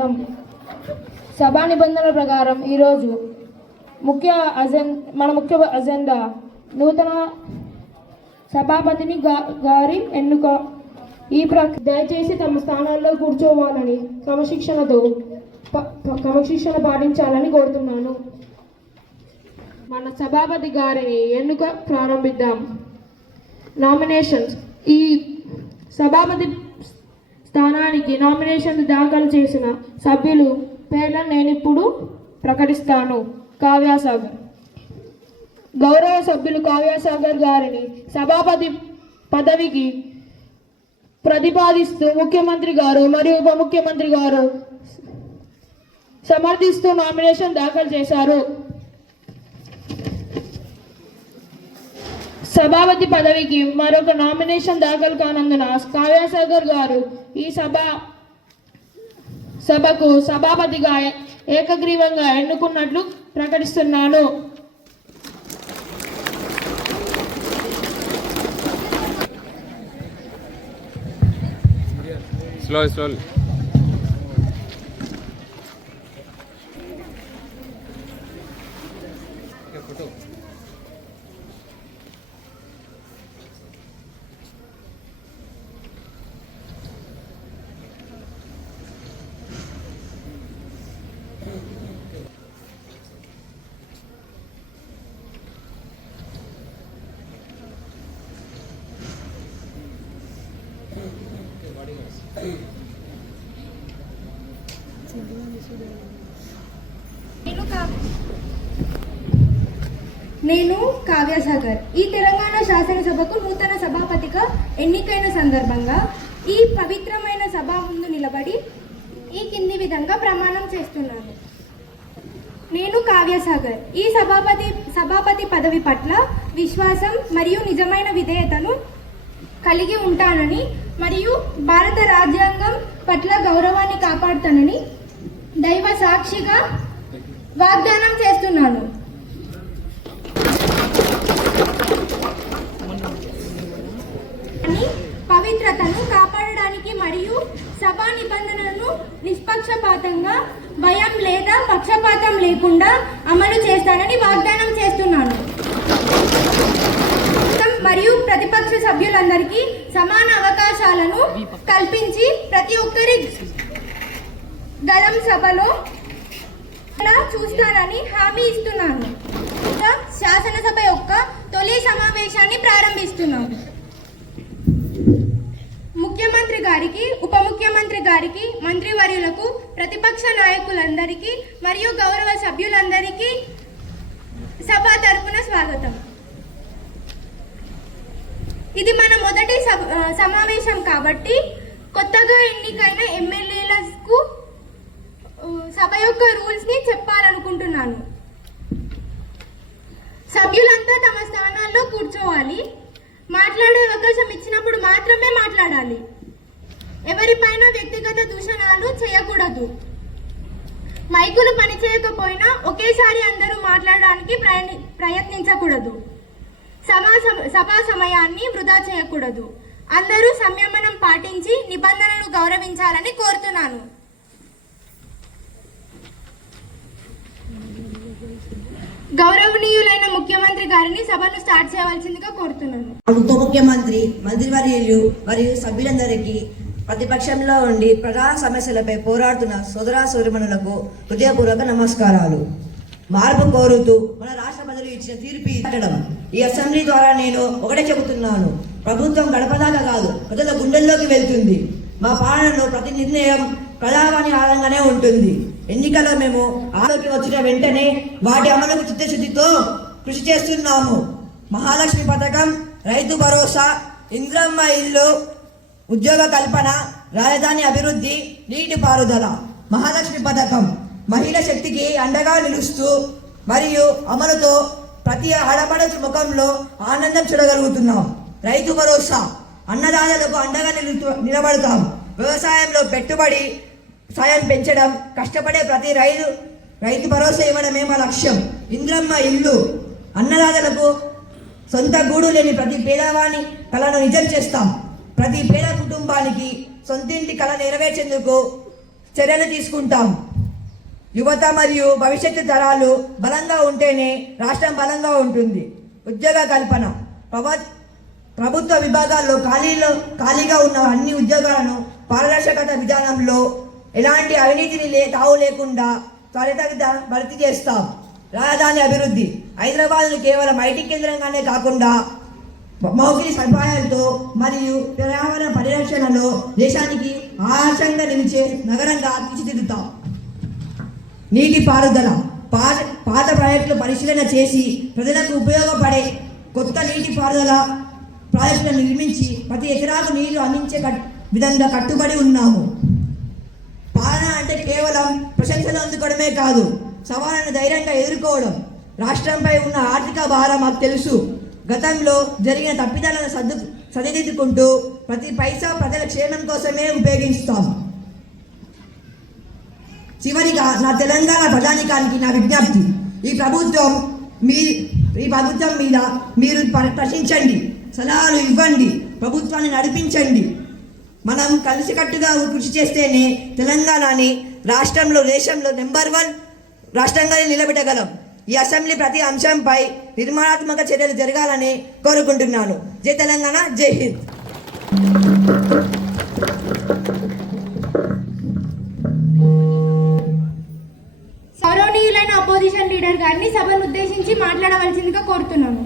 స్వాగతం. సభా నిబంధనల ప్రకారం ఈరోజు ముఖ్య అజెండా నూతన సభాపతిని గారి ఎన్నుక. దయచేసి తమ స్థానాల్లో కూర్చోవాలని క్రమశిక్షణ పాటించాలని కోరుతున్నాను. మన సభాపతి గారిని ఎన్నుక ప్రారంభిద్దాం. నామినేషన్స్. ఈ సభాపతి స్థానానికి నామినేషన్ దాఖలు చేసిన సభ్యులు పేర్లను నేను ఇప్పుడు ప్రకటిస్తాను. కావ్యాసాగర్. గౌరవ సభ్యులు కావ్యాసాగర్ గారిని సభాపతి పదవికి ప్రతిపాదిస్తూ ముఖ్యమంత్రి గారు మరియు ఉప ముఖ్యమంత్రి గారు సమర్థిస్తూ నామినేషన్ దాఖలు చేశారు. సభాపతి పదవికి మరొక నామినేషన్ దాఖలు కానందున కావ్యాసాగర్ గారు ఈ సభకు సభాపతిగా ఏకగ్రీవంగా ఎన్నుకున్నట్లు ప్రకటిస్తున్నాను. Slowly. నేను కావ్యసాగర్ ఈ తెలంగాణ శాసనసభకు నూతన సభాపతిగా ఎన్నికైన సందర్భంగా ఈ పవిత్రమైన సభ ముందు నిలబడి ఈ కింది విధంగా ప్రమాణం చేస్తున్నాను. నేను కావ్యసాగర్ ఈ సభాపతి పదవి పట్ల విశ్వాసం మరియు నిజమైన విధేయతను కలిగి ఉంటానని మరియు భారత రాజ్యాంగం పట్ల గౌరవాన్ని కాపాడుతానని దైవ సాక్షిగా వాగ్దానం చేస్తున్నాను. పవిత్రతను కాపాడడానికి మరియు సభా నిబంధనలను నిష్పక్షపాతంగా భయం లేదా పక్షపాతం లేకుండా అమలు చేస్తానని వాగ్దానం చేస్తున్నాను. మరియు ప్రతిపక్ష సభ్యులందరికీ సమాన అవకాశాలను కల్పించి ప్రతి ఒక్కరి గలం సభలో చూస్తానని హామీ ఇస్తున్నాను. శాసనసభ యొక్క తొలి సమావేశాన్ని ప్రారంభిస్తున్నాను. ముఖ్యమంత్రి గారికి, ఉప ముఖ్యమంత్రి గారికి, మంత్రివర్యులకు, ప్రతిపక్ష నాయకులందరికీ మరియు గౌరవ సభ్యులందరికీ సభ తరపున స్వాగతం. ఇది మన మొదటి సమావేశం కాబట్టి కొత్తగా ఎన్నికైన ఎమ్మెల్యేలకు సభ యొక్క రూల్స్ ని చెప్పాలనుకుంటున్నాను. సభ్యులంతా తమ స్థానాల్లో కూర్చోవాలి. మాట్లాడే అవకాశం ఇచ్చినప్పుడు మాత్రమే మాట్లాడాలి. ఎవరిపైన వ్యక్తిగత దూషణలు చేయకూడదు. మైకులు పనిచేయకపోయినా ఒకేసారి అందరూ మాట్లాడడానికి ప్రయత్నించకూడదు. సభా సమయాన్ని వృధా చేయకూడదు. అందరూ సంయమనం పాటించి నిబంధనలు గౌరవించాలని కోరుతున్నాను. గౌరవనీయులైన ముఖ్యమంత్రి గారిని సభను స్టార్ట్ చేయవలసిందిగా కోరుతున్నాను. ఉప ముఖ్యమంత్రి, మంత్రివర్యులు మరియు సభ్యులందరికీ, ప్రతిపక్షంలో ఉండి ప్రజా సమస్యలపై పోరాడుతున్న సోదరా సోదరీమణులకు హృదయపూర్వక నమస్కారాలు. మార్పు కోరుతూ మన రాష్ట్ర ప్రజలు ఇచ్చిన తీర్పు ఇవ్వడం ఈ అసెంబ్లీ ద్వారా నేను ఒకటే చెబుతున్నాను. ప్రభుత్వం గడపదాకా కాదు, ప్రజల గుండెల్లోకి వెళ్తుంది. మా పాలనలో ప్రతి నిర్ణయం ప్రజావాణి ఆధారంగానే ఉంటుంది. ఎన్నికల్లో మేము ఆలోకి వచ్చిన వెంటనే వాటి అమలుకు చిత్తశుద్ధితో కృషి చేస్తున్నాము. మహాలక్ష్మి పథకం, రైతు భరోసా, ఇంద్రమ్మ ఇల్లు, ఉద్యోగ కల్పన, రాజధాని అభివృద్ధి, నీటి పారుదల. మహాలక్ష్మి పథకం మహిళ శక్తికి అండగా నిలుస్తూ మరియు అమలుతో ప్రతి ఆడపడుచు ముఖంలో ఆనందం చూడగలుగుతున్నాం. రైతు భరోసా, అన్నదాతలకు అండగా నిలబడతాం. వ్యవసాయంలో పెట్టుబడి సాయం పెంచడం, కష్టపడే ప్రతి రైతు భరోసా ఇవ్వడమే మా లక్ష్యం. ఇంద్రమ్మ ఇల్లు, అన్నదాతలకు సొంత గూడు లేని ప్రతి పేదవాని కళను నిజం చేస్తాం. ప్రతి పేద కుటుంబానికి సొంతింటి కళ నెరవేర్చేందుకు చర్యలు తీసుకుంటాం. యువత మరియు భవిష్యత్తు తరాలు బలంగా ఉంటేనే రాష్ట్రం బలంగా ఉంటుంది. ఉద్యోగ కల్పన. ప్రభుత్వ విభాగాల్లో ఖాళీగా ఉన్న అన్ని ఉద్యోగాలను పారదర్శకత విధానంలో ఎలాంటి అవినీతిని తావు లేకుండా త్వరితగతిన భర్తీ చేస్తాం. రాజధాని అభివృద్ధి. హైదరాబాద్ను కేవలం ఐటీ కేంద్రంగానే కాకుండా మౌలిక సదుపాయాలతో మరియు పర్యావరణ పరిరక్షణలో దేశానికి ఆదర్శంగా నిలిచే నగరంగా తీర్చిదిద్దుతాం. నీటి పారుదల. పాత ప్రాజెక్టులు పరిశీలన చేసి ప్రజలకు ఉపయోగపడే కొత్త నీటి పారుదల ప్రాజెక్టులను నిర్మించి ప్రతి ఎకరాకు నీళ్లు అందించే విధంగా కట్టుబడి ఉన్నాము. పాలన అంటే కేవలం ప్రశంసలు అందుకోవడమే కాదు, సవాళ్ళను ధైర్యంగా ఎదుర్కోవడం. రాష్ట్రంపై ఉన్న ఆర్థిక భారం మాకు తెలుసు. గతంలో జరిగిన తప్పిదాలను సరిదిద్దుకుంటూ ప్రతి పైసా ప్రజల క్షేమం కోసమే ఉపయోగిస్తాం. చివరిగా నా తెలంగాణ ప్రజానికానికి నా విజ్ఞప్తి, ఈ ప్రభుత్వం మీద మీరు ప్రశ్నించండి, సలహాలు ఇవ్వండి, ప్రభుత్వాన్ని నడిపించండి. మనం కలిసికట్టుగా కృషి చేస్తేనే తెలంగాణని రాష్ట్రంలో దేశంలో నెంబర్ 1 రాష్ట్రంగానే నిలబెట్టగలం. ఈ అసెంబ్లీ ప్రతి అంశంపై నిర్మాణాత్మక చర్యలు జరగాలని కోరుకుంటున్నాను. జై తెలంగాణ, జై హింద్. గౌరవనీయులైన అపోజిషన్ లీడర్ గారిని సభను ఉద్దేశించి మాట్లాడవలసిందిగా కోరుతున్నాము.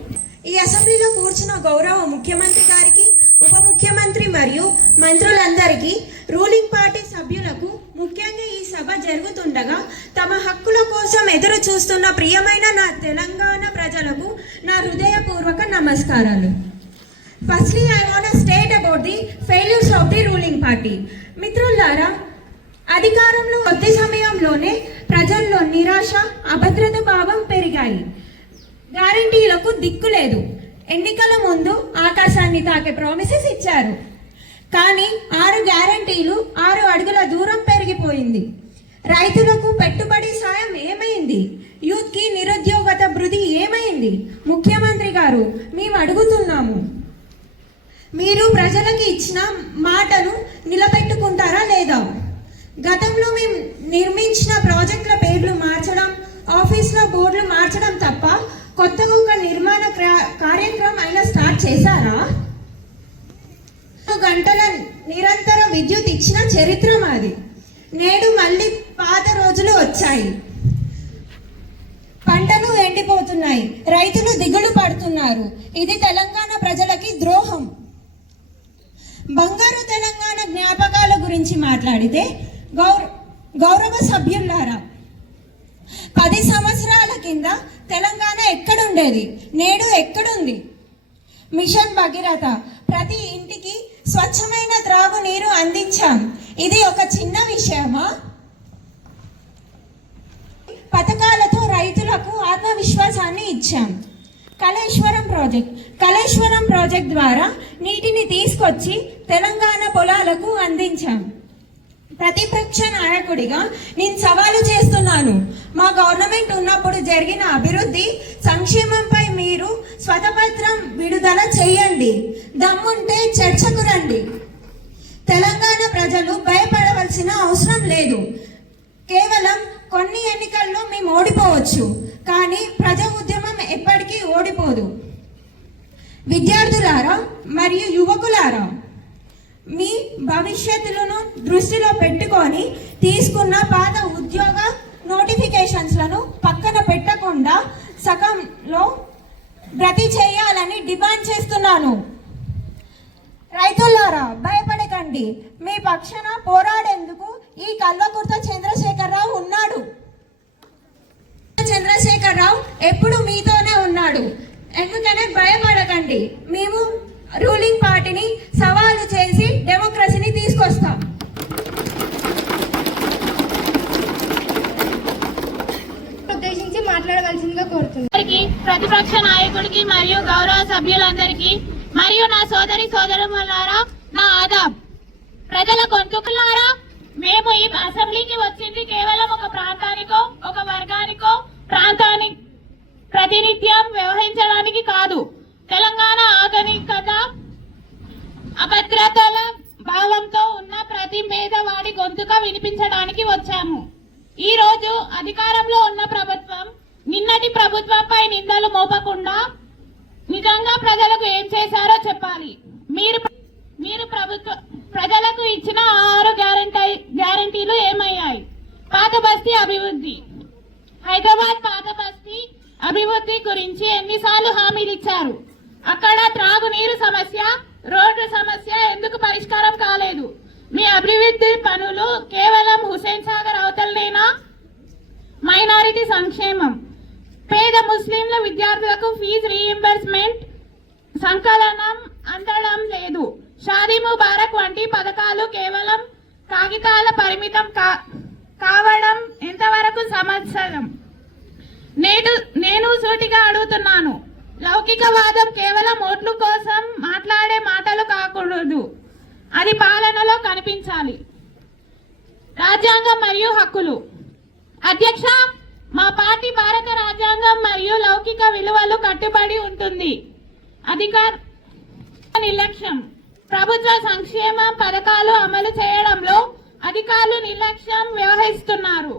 ఈ అసెంబ్లీలో కూర్చున్న గౌరవ ముఖ్యమంత్రి గారికి, ఉప ముఖ్యమంత్రి మరియు మంత్రులందరికీ, రూలింగ్ పార్టీ సభ్యులకు, ముఖ్యంగా ఈ సభ జరుగుతుండగా తమ హక్కుల కోసం ఎదురు చూస్తున్న ప్రియమైన నా తెలంగాణ ప్రజలకు నా హృదయపూర్వక నమస్కారాలు. Firstly I want to state about the failures of the ruling party. మిత్రులారా, అధికారంలో కొద్ది సమయంలోనే ప్రజల్లో నిరాశ, అభద్రత భావం పెరిగాయి. గ్యారంటీలకు దిక్కు లేదు. ఎన్నికల ముందు ఆకాశాన్ని తాకే ప్రామిసెస్ ఇచ్చారు, కానీ 6 గ్యారంటీలు 6 అడుగుల దూరం పెరిగిపోయింది. రైతులకు పెట్టుబడి సాయం ఏమైంది? యూత్కి నిరుద్యోగత భృతి ఏమైంది? ముఖ్యమంత్రి గారు, మేము అడుగుతున్నాము, మీరు ప్రజలకి ఇచ్చిన మాటను నిలబెట్టుకుంటారా లేదా? గతంలో మేము నిర్మించిన ప్రాజెక్టుల పేర్లు మార్చడం, ఆఫీస్లో బోర్డులు మార్చడం తప్ప కొత్తగా ఒక నిర్మాణ కార్యక్రమం అయినా స్టార్ట్ చేశారా? 2 గంటల నిరంతర విద్యుత్ ఇచ్చిన చరిత్ర మాది. నేడు మళ్ళీ పాత రోజులు వచ్చాయి. పంటలు ఎండిపోతున్నాయి, రైతులు దిగులు పడుతున్నారు. ఇది తెలంగాణ ప్రజలకి ద్రోహం. బంగారు తెలంగాణ జ్ఞాపకాల గురించి మాట్లాడితే, గౌరవ సభ్యులారా, 10 సంవత్సరాల కింద తెలంగాణ ఎక్కడుండేది, నేడు ఎక్కడుంది? మిషన్ భగీరథ, ప్రతి ఇంటికి స్వచ్ఛమైన త్రాగునీరు అందించాం. ఇది ఒక చిన్న విషయమా? పథకాలతో రైతులకు ఆత్మవిశ్వాసాన్ని ఇచ్చాం. కాళేశ్వరం ప్రాజెక్ట్ ద్వారా నీటిని తీసుకొచ్చి తెలంగాణ పొలాలకు అందించాం. ప్రతిపక్ష నాయకుడిగా నేను సవాలు చేస్తున్నాను, మా గవర్నమెంట్ ఉన్నప్పుడు జరిగిన అభివృద్ధి సంక్షేమంపై మీరు శ్వేతపత్రం విడుదల చేయండి. దమ్ముంటే చర్చకు రండి. తెలంగాణ ప్రజలు భయపడవలసిన అవసరం లేదు. కేవలం కొన్ని ఎన్నికల్లో మేము ఓడిపోవచ్చు, కానీ ప్రజా ఉద్యమం ఎప్పటికీ ఓడిపోదు. విద్యార్థులారా మరియు యువకులారా, మీ భవిష్యత్తులను దృష్టిలో పెట్టుకొని తీసుకున్న పాత ఉద్యోగ నోటిఫికేషన్స్లను పక్కన పెట్టకుండా సగంలో భర్తీ చేయాలని డిమాండ్ చేస్తున్నాను. రైతులారా, భయపడకండి. మీ పక్షాన పోరాడేందుకు ఈ కల్వకుర్తి చంద్రశేఖరరావు ఉన్నాడు. చంద్రశేఖరరావు ఎప్పుడు మీతోనే ఉన్నాడు. ఎందుకనే భయపడకండి. మేము రూలింగ్ పార్టీని సవాలు చేసి డెమోక్రసీని తీసుకొస్తాం. ఉద్దేశించి మాట్లాడవలసిందిగా కోరుతున్నాను. ప్రతిపక్ష నాయకుడికి మరియు గౌరవ సభ్యులందరికీ మరియు నా సోదరులారా నా ఆదాబ్. ప్రజల గొంతుకులారా, మేము ఈ అసెంబ్లీకి వచ్చింది కేవలం ఒక ప్రాంతానికో, ఒక వర్గానికో, ప్రాంతానికి ప్రాతినిధ్యం వ్యవహరించడానికి కాదు. తెలంగాణ ఆధునికత, అభద్రతల భావంతో ఉన్న ప్రతి పేదవాడి గొంతుక వినిపించడానికి వచ్చాము. ఈ రోజు అధికారంలో ఉన్న ప్రభుత్వం నిన్నటి ప్రభుత్వంపై నిందలు మోపకుండా నిజంగా ప్రజలకు ఏం చేశారో చెప్పాలి. మీరు ప్రజలకు ఇచ్చిన 6 గ్యారంటీలు ఏమయ్యాయి? పాత బస్తీ అభివృద్ధి, హైదరాబాద్ పాత బస్తీ అభివృద్ధి గురించి ఎన్నిసార్లు హామీలు ఇచ్చారు? అక్కడ త్రాగునీరు సమస్య, రోడ్డు సమస్య ఎందుకు పరిష్కారం కాలేదు? మీ అభివృద్ధి పనులు కేవలం హుసేన్ సాగర్ అవతలనేనా? మైనారిటీ సంక్షేమం, పేద ముస్లింల విద్యార్థులకు ఫీజు రీయింబర్స్మెంట్ సంకలనం అందడం లేదు. షాదీ ముబారక్ వంటి పథకాలు కేవలం కాగితాల పరిమితం కావడం ఎంతవరకు సమస్యం? నేను సూటిగా అడుగుతున్నాను. లౌకికవాదం కేవలం ఓట్ల కోసం మాట్లాడే మాటలు కాకూడదు, అది పాలనలో కనిపించాలి. రాజ్యాంగం మరియు హక్కులు. అధ్యక్ష, మా పార్టీ భారత రాజ్యాంగం మరియు లౌకిక విలువలు కట్టుబడి ఉంటుంది. అధికార నిర్లక్ష్యం, ప్రభుత్వ సంక్షేమ పథకాలు అమలు చేయడంలో అధికారులు నిర్లక్ష్యం వ్యవహరిస్తున్నారు.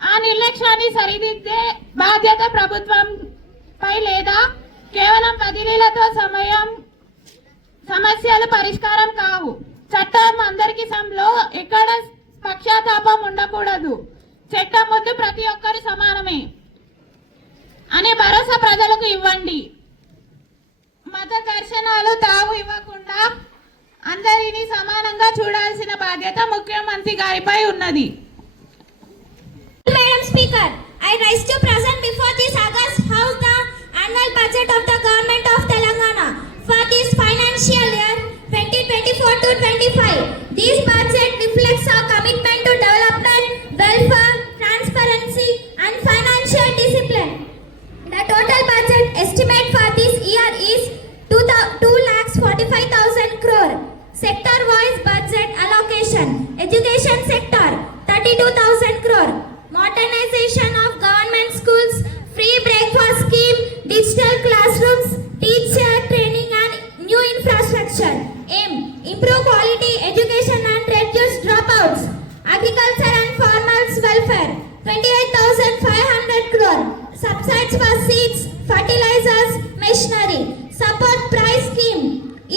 ఆ నిర్లక్ష్యాన్ని సరిదిద్దే బాధ్యత ప్రభుత్వంపై లేదా? కేవలం బదిలీలతో సమస్యలు పరిష్కారం కావు. చట్టం అందరికీ సమలో ఎక్కడ పక్షాతాపం ఉండకూడదు. చట్టం ముందు ప్రతి ఒక్కరు సమానమే అనే భరోసా ప్రజలకు ఇవ్వండి. మత ఘర్షణలు తావు ఇవ్వకుండా అందరినీ సమానంగా చూడాల్సిన బాధ్యత ముఖ్యమంత్రి గారిపై ఉన్నది. Madam Speaker, I rise to present before this August House the annual budget of the Government of Telangana for this financial year 2024-25. This budget reflects our commitment to development, welfare, transparency and financial discipline. The total budget estimate for this year is 2,45,000 crore. Sector-wise budget allocation: education sector 32,000 crore, modernization of government schools, free breakfast scheme, digital classrooms, teacher training and new infrastructure. Aim: improve quality education and reduce dropouts. Agriculture and farmers welfare 28,500 crore, subsidies for seeds, fertilizers, machinery, support price scheme,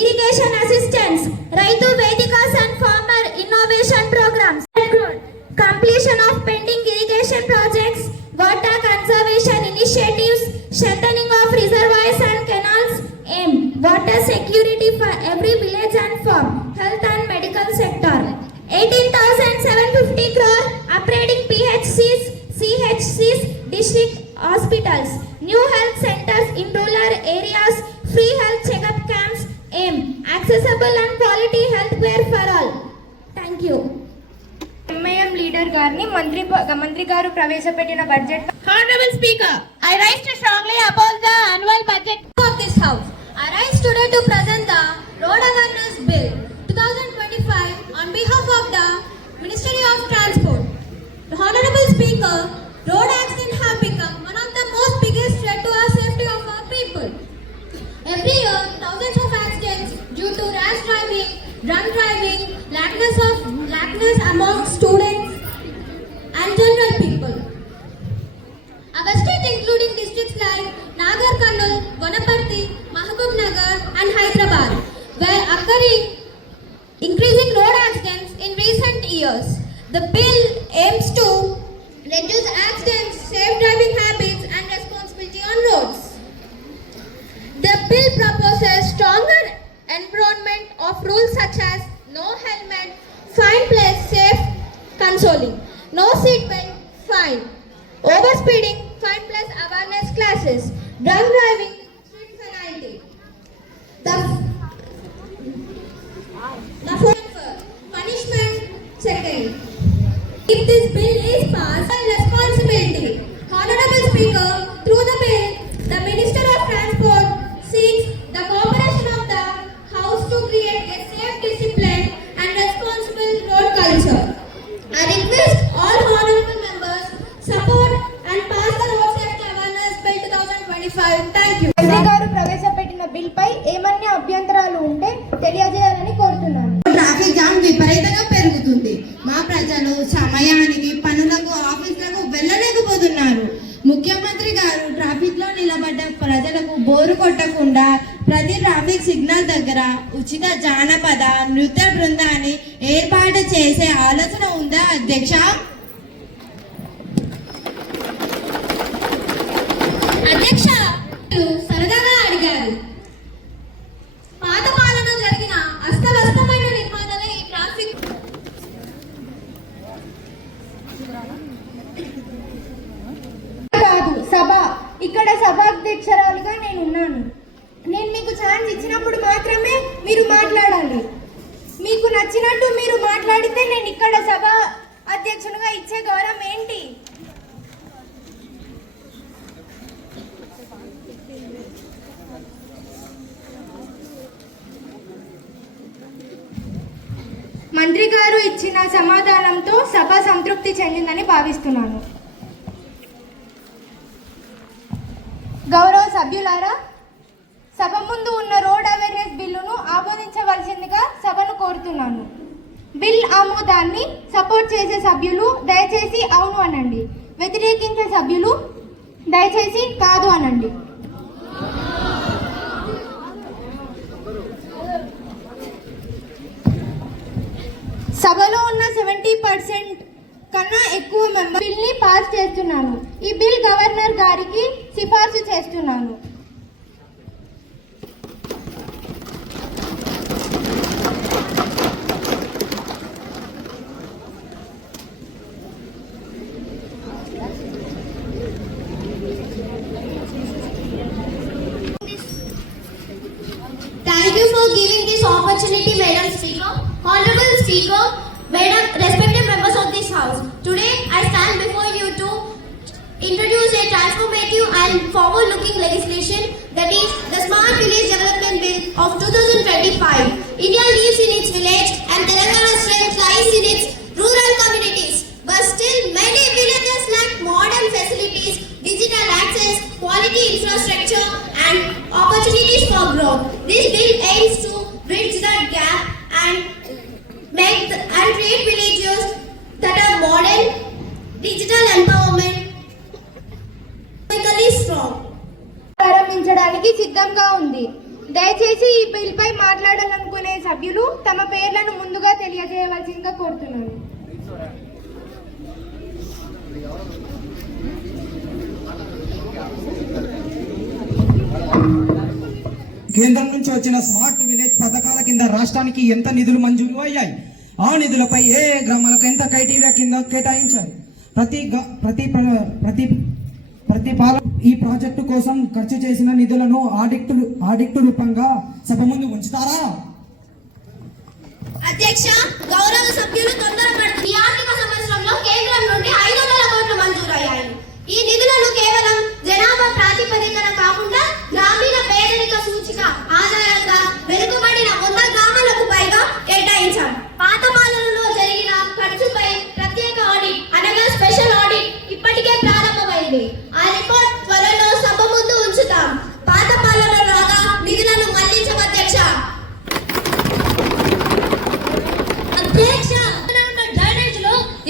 irrigation assistance, Raitu Vedikas and farmer innovation programs. Completion of pending irrigation projects, water conservation initiatives, strengthening of reservoirs and canals. Aim: water security for every village and farm, health and medical sector. 18,750 crore, upgrading PHCs, CHCs, district hospitals, new health centers in rural areas, free health checkup camps. Aim: accessible and quality health care for all. Thank you. MIM leader గారిని మంత్రి గారు ప్రవేశపెట్టిన budget. Honorable Speaker, I rise to strongly oppose the annual budget Of this house, I rise today to present the Road Awareness Bill 2025 on behalf of the Ministry of Transport. Honorable Speaker, road accidents have become one of the most biggest threat to our safety of our people. Every year, thousands of accidents due to rash driving, drunk driving, lackness among students and general people. Our state, including districts like Nagar Karnool, Vanaparthi, Mahabub Nagar and Hyderabad, were occurring increasing road accidents in recent years. The bill aims to reduce accidents, safe driving habits and responsibility on roads. The bill proposes stronger enforcement of rules such as no helmet, fine plus safe consoling, no seat belt, fine, overspeeding, fine plus awareness classes, drunk driving, street penalty. The punishment second. If this bill is passed, responsibility. Honorable Speaker, through the bill, the Minister of Transport seeks the cooperation of the House to create a safe, disciplined and responsible road culture. I request all honorable members support and pass the Road Safety Awareness Bill 2025. Thank you. మంత్రి గారు ప్రవేశపెట్టిన bill పై ఏమన్నా అభ్యంతరాలు ఉంటే తెలియజేయాలని కోరుతున్నాను. Traffic jam ప్రజలు సమయానికి పనులకు ఆఫీసులకు వెళ్ళలేకపోతున్నారు. ముఖ్యమంత్రి గారు ట్రాఫిక్ లో నిలబడ్డ ప్రజలకు బోరు కొట్టకుండా ప్రతి ట్రాఫిక్ సిగ్నల్ దగ్గర ఉచిత జానపద నృత్య బృందాన్ని ఏర్పాటు చేసే ఆలోచన ఉందా అధ్యక్ష? అధ్యక్ష సరదాగా అడిగారు. పాత పాలన జరిగిన అస్తవ్యస్తమైన నిర్మాణాలే ఈ ట్రాఫిక్. కాదు సభ, ఇక్కడ సభాధ్యక్షురాలుగా నేను ఉన్నాను. నేను మీకు ఛాన్స్ ఇచ్చినప్పుడు మాత్రమే మీరు మాట్లాడాలి. మీకు నచ్చినట్టు మీరు మాట్లాడితే నేను ఇక్కడ సభ అధ్యక్షునిగా ఇచ్చే గౌరవం ఏంటి? మంత్రి గారు ఇచ్చిన సమాధానంతో సభ సంతృప్తి చెందిందని భావిస్తున్నాను. గౌరవ సభ్యులారా, సభ ముందు ఉన్న రోడ్ అవేర్నెస్ బిల్లును ఆమోదించవలసిందిగా సభను కోరుతున్నాను. బిల్ ఆమోదాన్ని సపోర్ట్ చేసే సభ్యులు దయచేసి అవును అనండి. వ్యతిరేకించే సభ్యులు దయచేసి కాదు అనండి. సభలో ఉన్న 70% కన్నా ఎక్కువ మెంబర్ బిల్ని పాస్ చేస్తున్నాను. ఈ బిల్ గవర్నర్ గారికి సిఫార్సు చేస్తున్నాను. Thank you for giving this opportunity, Madam Speaker. Honorable Speaker, Madam, respected members of this House. Today, I stand before you to introduce a transformative and forward-looking legislation, that is, the Smart Village Development Bill of 2025. India lives in its village and Telangana's strength lies in its rural communities. But still, many villages lack modern facilities, digital access, quality infrastructure, and opportunities for growth. This bill aims to bridge that gap and create villages that are modern, digital empowerment, economically strong. ప్రారంభించడానికి సిద్ధంగా ఉంది. దయచేసి ఈ bill పై మాట్లాడాలనుకునే సభ్యులు తమ పేర్లను ముందుగా తెలియజేయవలసిందిగా కోరుతున్నాను. కేంద్రం నుంచి వచ్చిన స్మార్ట్ విలేజ్ పథకాల కింద రాష్ట్రానికి ఎంత నిధులు మంజూరు అయ్యాయి, ఆ నిధులపై ఏ గ్రామాలకు ఎంత క్రైటీరియా కింద కేటాయించారు, ప్రతి పాలన ఈ ప్రాజెక్టు కోసం ఖర్చు చేసిన నిధులను ఆడిట్ రూపంగా సభ ముందు ఉంచుతారా? అధ్యక్ష, గౌరవ సభ్యులు తొందరపడుతూ ఈ ఆర్థిక సంవత్సరంలో కేంద్రం నుండి 500 కోట్లు మంజూరయ్యాయి. ఈ నిధులను కేవలం జనాభా ప్రాతిపదికన కాకుండా గ్రామీణ పేదరిక సూచిక ఆధారంగా వెనుకబడిన 100 గ్రామాలకు పైగా కేటాయించాం. పాత పాలనలో జరిగిన ఖర్చుపై ప్రత్యేక ఆడిట్ అనగా స్పెషల్ ఆడిట్ ఇప్పటికే ప్రారంభమైంది. ఆ రిపోర్ట్ త్వరలో సభ ముందు ఉంచుతాం. పాత పాలన లాగా నిధులను మళ్లించం అధ్యక్ష.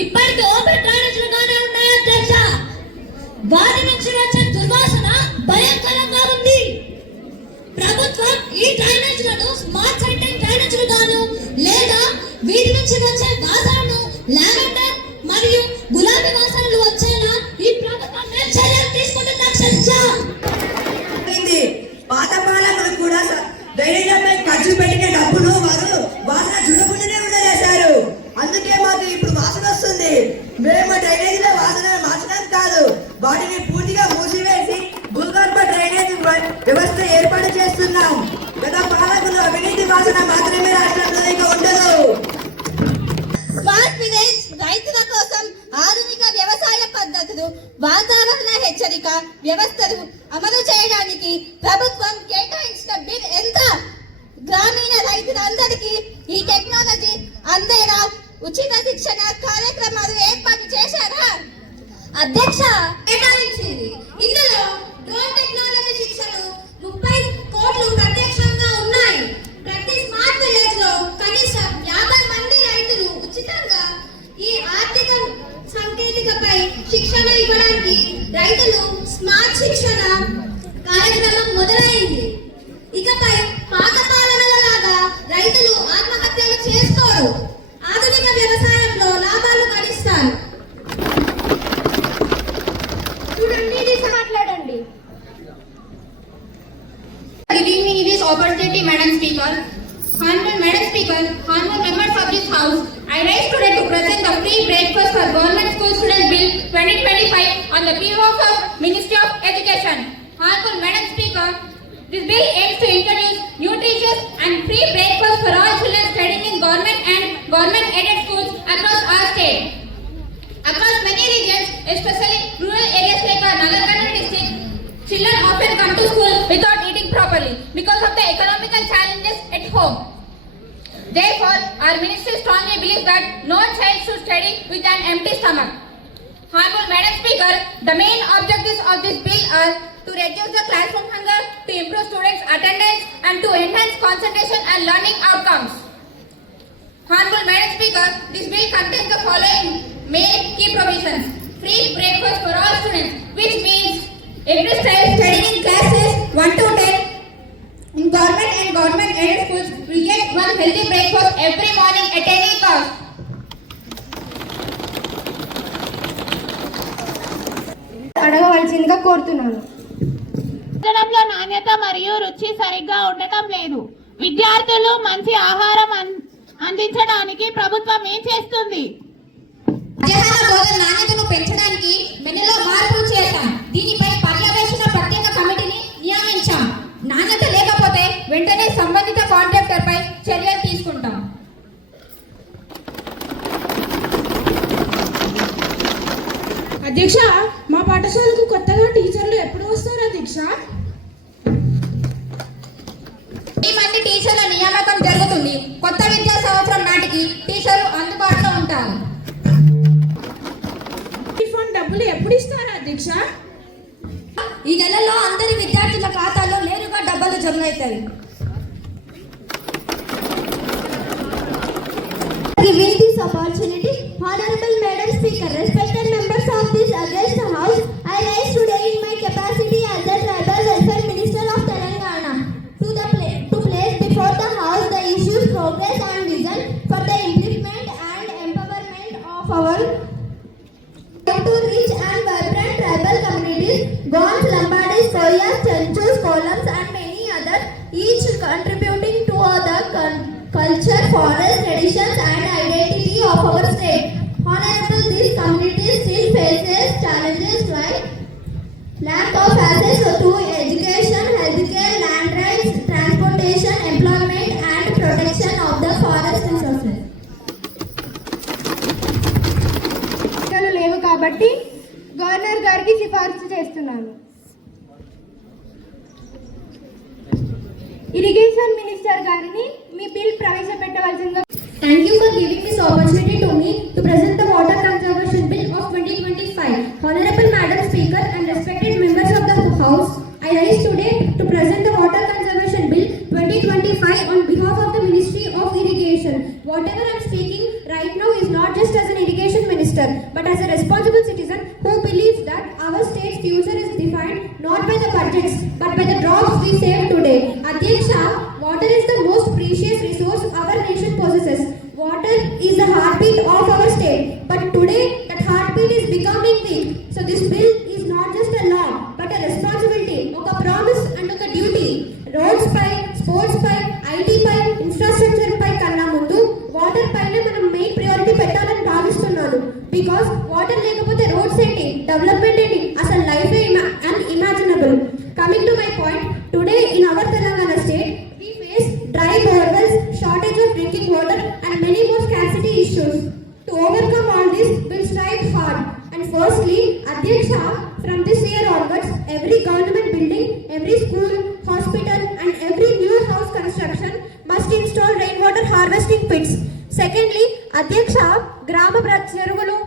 ఇప్పటికీ ఓపెన్ డ్రైనేజీలుగానే ఉన్నాయి అధ్యక్ష. వాటి నుంచి వచ్చే దుర్వాసన భయంకరంగా ఉంది. ప్రభుత్వం ఈ డ్రైనేజీలను స్మార్ట్ సెంటర్ డ్రైనేజీలు గాను లేదా వీటి నుంచి వచ్చే వాసనను లావెండర్ మరియు గులాబీ వాసనలు వచ్చేలా ఈ ప్రభుత్వం చర్యలు తీసుకుంటుంది అధ్యక్ష. పాత పాలకులు కూడా డ్రైనేజీలపై ఖర్చు పెట్టిన డబ్బులు వారు వాసన చూడకుండానే ఉండేశారు. అందుకే మాకు ఇప్పుడు వాసన వస్తుంది. మేము డ్రైనేజీల వాసన మార్చడం కాదు, వాటిని పూర్తిగా మూసివేసి భూగర్భ డ్రైనేజ్ వ్యవస్థ ఏర్పాటు చేస్తున్నాం. గత పాలకులు అవినీతి వాసన మాత్రమే రాష్ట్రంలో ఇక ఉండదు. స్మార్ట్ విలేజ్ రైతుల కోసం ఆధునిక వ్యవసాయ పద్ధతులు, వాతావరణ హెచ్చరిక వ్యవస్థలు అమలు చేయడానికి ప్రభుత్వం కేటాయించిన బిల్ ఎంత? గ్రామీణ రైతులందరికీ ఈ టెక్నాలజీ అందేలా ఉచిత శిక్షణ కార్యక్రమాలు ఏర్పాటు చేశారా? అధ్యక్ష, కేటాయించింది. ఇందులో డ్రోన్ టెక్నాలజీ శిక్షణలు 30 కోట్లు ప్రత్యక్షంగా ఉన్నాయి. ప్రతి స్మార్ట్ విలేజ్ లో కనీసం 50 మంది రైతులు ఉచితంగా ఈ opportunity, Madam Speaker. Honorable Madam Speaker, honorable members of this House, I rise today to present the free breakfast for Government School Student Bill 2025 on the behalf of Ministry of Education. Honorable Madam Speaker, this bill aims to introduce nutritious and free breakfast for all children studying in government and government-aided schools across our state. Across many regions, especially rural areas like our Nagarkanda district, children often come to school without eating properly because of the economical challenges at home. Therefore, our ministry strongly believes that no child should study with an empty stomach. Honorable Madam Speaker, the main objectives of this bill are to reduce the classroom hunger, to improve students' attendance, and to enhance concentration and learning outcomes. Honorable Madam Speaker, this bill contains the following main key provisions: free breakfast for all students, which means every child studying in classes 1 to 10 in government and government-aided schools will get one healthy breakfast every morning at any cost. అడగవలసిందిగా కోరుతున్నాను. భోజనంలో నాణ్యత మరియు రుచి సరిగ్గా ఉండటం లేదు. విద్యార్థులు మంచి ఆహారం అందించడానికి ప్రభుత్వం ఏం చేస్తుంది? మధ్యాహ్న భోజన నాణ్యతను పెంచడానికి మెనూలో మార్పులు చేశాం. దీనిపై పర్యవేక్షణ ప్రత్యేక కమిటీని నియమించాం. నాణ్యత లేకపోతే వెంటనే సంబంధిత కాంట్రాక్టర్ పై చర్యలు తీసుకుంటాం. అధ్యక్ష, మా పాఠశాలకు కొత్తగా టీచర్లు ఎప్పుడు వస్తారు అధ్యక్ష? ఈ మంది టీచర్ల నియామకం జరుగుతుంది. కొత్త విద్యా సంవత్సరం నాటికి టీచర్లు అందుబాటులో ఉంటారు. రిఫండ్ డబ్బులు ఎప్పుడు ఇస్తారు అధ్యక్ష? ఈ నెలలో అందరి విద్యార్థుల ఖాతాల్లో నేరుగా డబ్బులు జమ అవుతాయి. Giving this opportunity, Honorable Madam Speaker, respected members of this august House, I rise today in my capacity as the Tribal Welfare Minister of Telangana to place before the House the issues, progress and vision for the improvement and empowerment of our to rich and vibrant tribal communities, Gonds, Lambadis, Koyas, Chenchus, Kolams and many others, each contributing to the culture, forest, traditions and identity of our state. Honorable, these communities still faces challenges like lack of access to education, healthcare, land rights, transportation, employment and protection of the forest resources. లేవు కాబట్టి governor గారికి సిఫార్సు చేస్తున్నాను. Irrigation minister గారిని మీ bill ప్రవేశపెట్టవలసిందిగా. Thank you for giving this opportunity to me to present the Water Conservation Bill of 2025. Honorable Madam Speaker and respected members of the House, I rise today to present the Water Conservation Bill 2025 on behalf of the Ministry of Irrigation. Whatever I am speaking right now is not just as an irrigation minister, but as a responsible citizen who believes that our state's future is defined not by the budgets, but by the drops we save today. Adhyaksha, water is the most precious resource our nation possesses. Water is the heartbeat of our state, but today that heartbeat is becoming weak. So this bill is not just a law, but a responsibility, a promise and a duty. Roads pay, sports pay, IT pay, infrastructure pay కన్నా ముందు water పైన మనం main priority పెట్టాలని భావిస్తున్నాను. Because water లేకపోతే roads ఏంటి, development ఏంటి, అసలు life unimaginable. Coming to my point, today in our Telangana state we face dry borewells, shortage of drinking water and many more scarcity issues. To overcome all this, we'll strive hard. And firstly, Adhyaksha, from this year onwards, every government building, every school, hospital and every new house construction must install rainwater harvesting pits. Secondly, Adhyaksha, గ్రామ చెరువులు,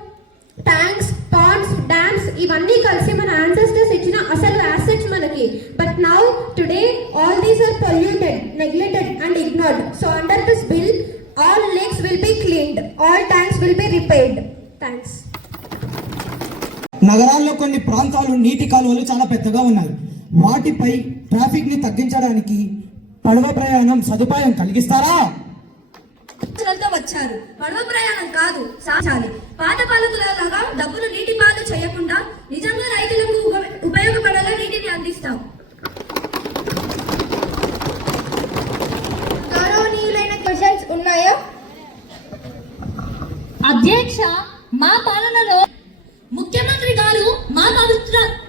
tanks, Pond's, dams ఇవన్నీ కలిసి మన ancestors ఇచ్చిన అసలు assets మనకి. But now, today, all these are polluted, neglected and ignored. So under this bill, all lakes will be cleaned, all tanks will be repaired. Thanks. నగరాల్లో కొన్ని ప్రాంతాలు నీటి కాలువలు చాలా పెద్దగా ఉన్నాయి. వాటిపై ట్రాఫిక్ ని తగ్గించడానికి పడవ ప్రయాణం సదుపాయం కలిగిస్తారా? వచ్చారు. పడవ ప్రయాణం కాదు, సాచాలి. పాత పాలకులలాగా డబ్బులు నీటి పాలు చేయకుండా నిజంగా రైతులకు ఉపయోగపడేలా నీటిని అందిస్తాం. మా పాలనలో ముఖ్యమంత్రి గారు మా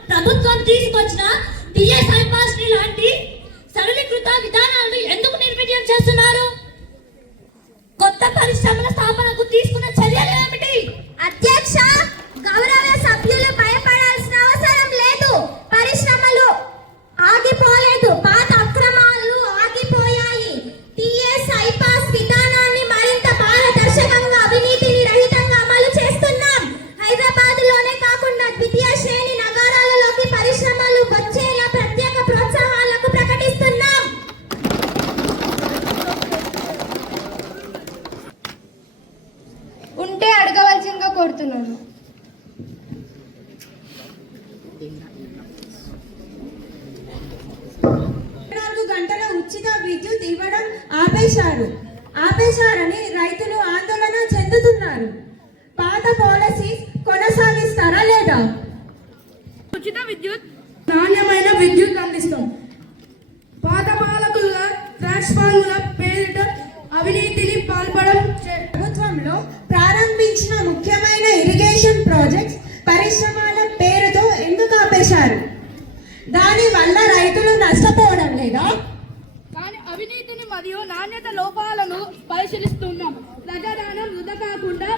ప్రభుత్వం తీసుకొచ్చిన టీఎస్ ఐపాస్ లాంటి సరళీకృత విధానాలను ఎందుకు నిర్వీర్యం చేస్తున్నారు? కొత్త పరిశ్రమల స్థాపనకు తీసుకున్న చర్యలు ఏమిటి? అధ్యక్ష, గౌరవ సభ్యులు భయపడాల్సిన అవసరం లేదు. పరిశ్రమలు ఆగిపోలేదు, పాత అక్రమాలు ఆగిపోయాయి. టీఎస్ ఐపాస్ విధానాన్ని మరింత పారదర్శకంగా, అవినీతిని రహితంగా అమలు చేస్తున్నాం. హైదరాబాద్ లోనే కాకుండా ద్వితీయ శ్రేణి నగరాలలోకి పరిశ్రమలు వచ్చేలా ప్రత్యేక ప్రోత్సాహాలకు ప్రకటిస్తున్నాం. ఉంటే అడగవలసిందిగా కోరుతున్నాను. 24 గంటల ఉచిత విద్యుత్ ఇవ్వడం ఆపేశారని రైతులు ఆందోళన చెందుతున్నారు. పాత పాలసీస్ కొనసాగిస్తారా లేదా? ఉచిత విద్యుత్, నాణ్యమైన విద్యుత్ అందిస్తాం. పాత పాలకులుగా ట్రాన్స్ఫార్మర్ల పేరిట అవినీతిని పాల్పడడం ప్రభుత్వంలో ప్రారంభించిన ముఖ్యమైన ఇరిగేషన్ ప్రాజెక్ట్స్ పరిశ్రమల పేరుతో ఎందుకు ఆపేశారు? దాని వల్ల రైతులు నష్టపోవడం లేదా? కానీ అవినీతిని మరియు నాణ్యత లోపాలను పరిశీలిస్తున్నాం. ప్రజాధనం వృధా కాకుండా.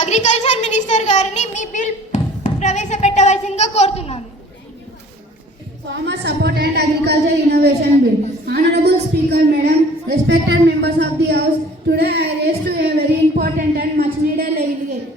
అగ్రికల్చర్ మినిస్టర్ గారిని మీ బిల్ ప్రవేశపెట్టవలసిందిగా కోరుతున్నాను. Farmer Support and Agriculture Innovation Bill. Honorable Speaker, Madam, respected members of the House, today I raise to a very important and much needed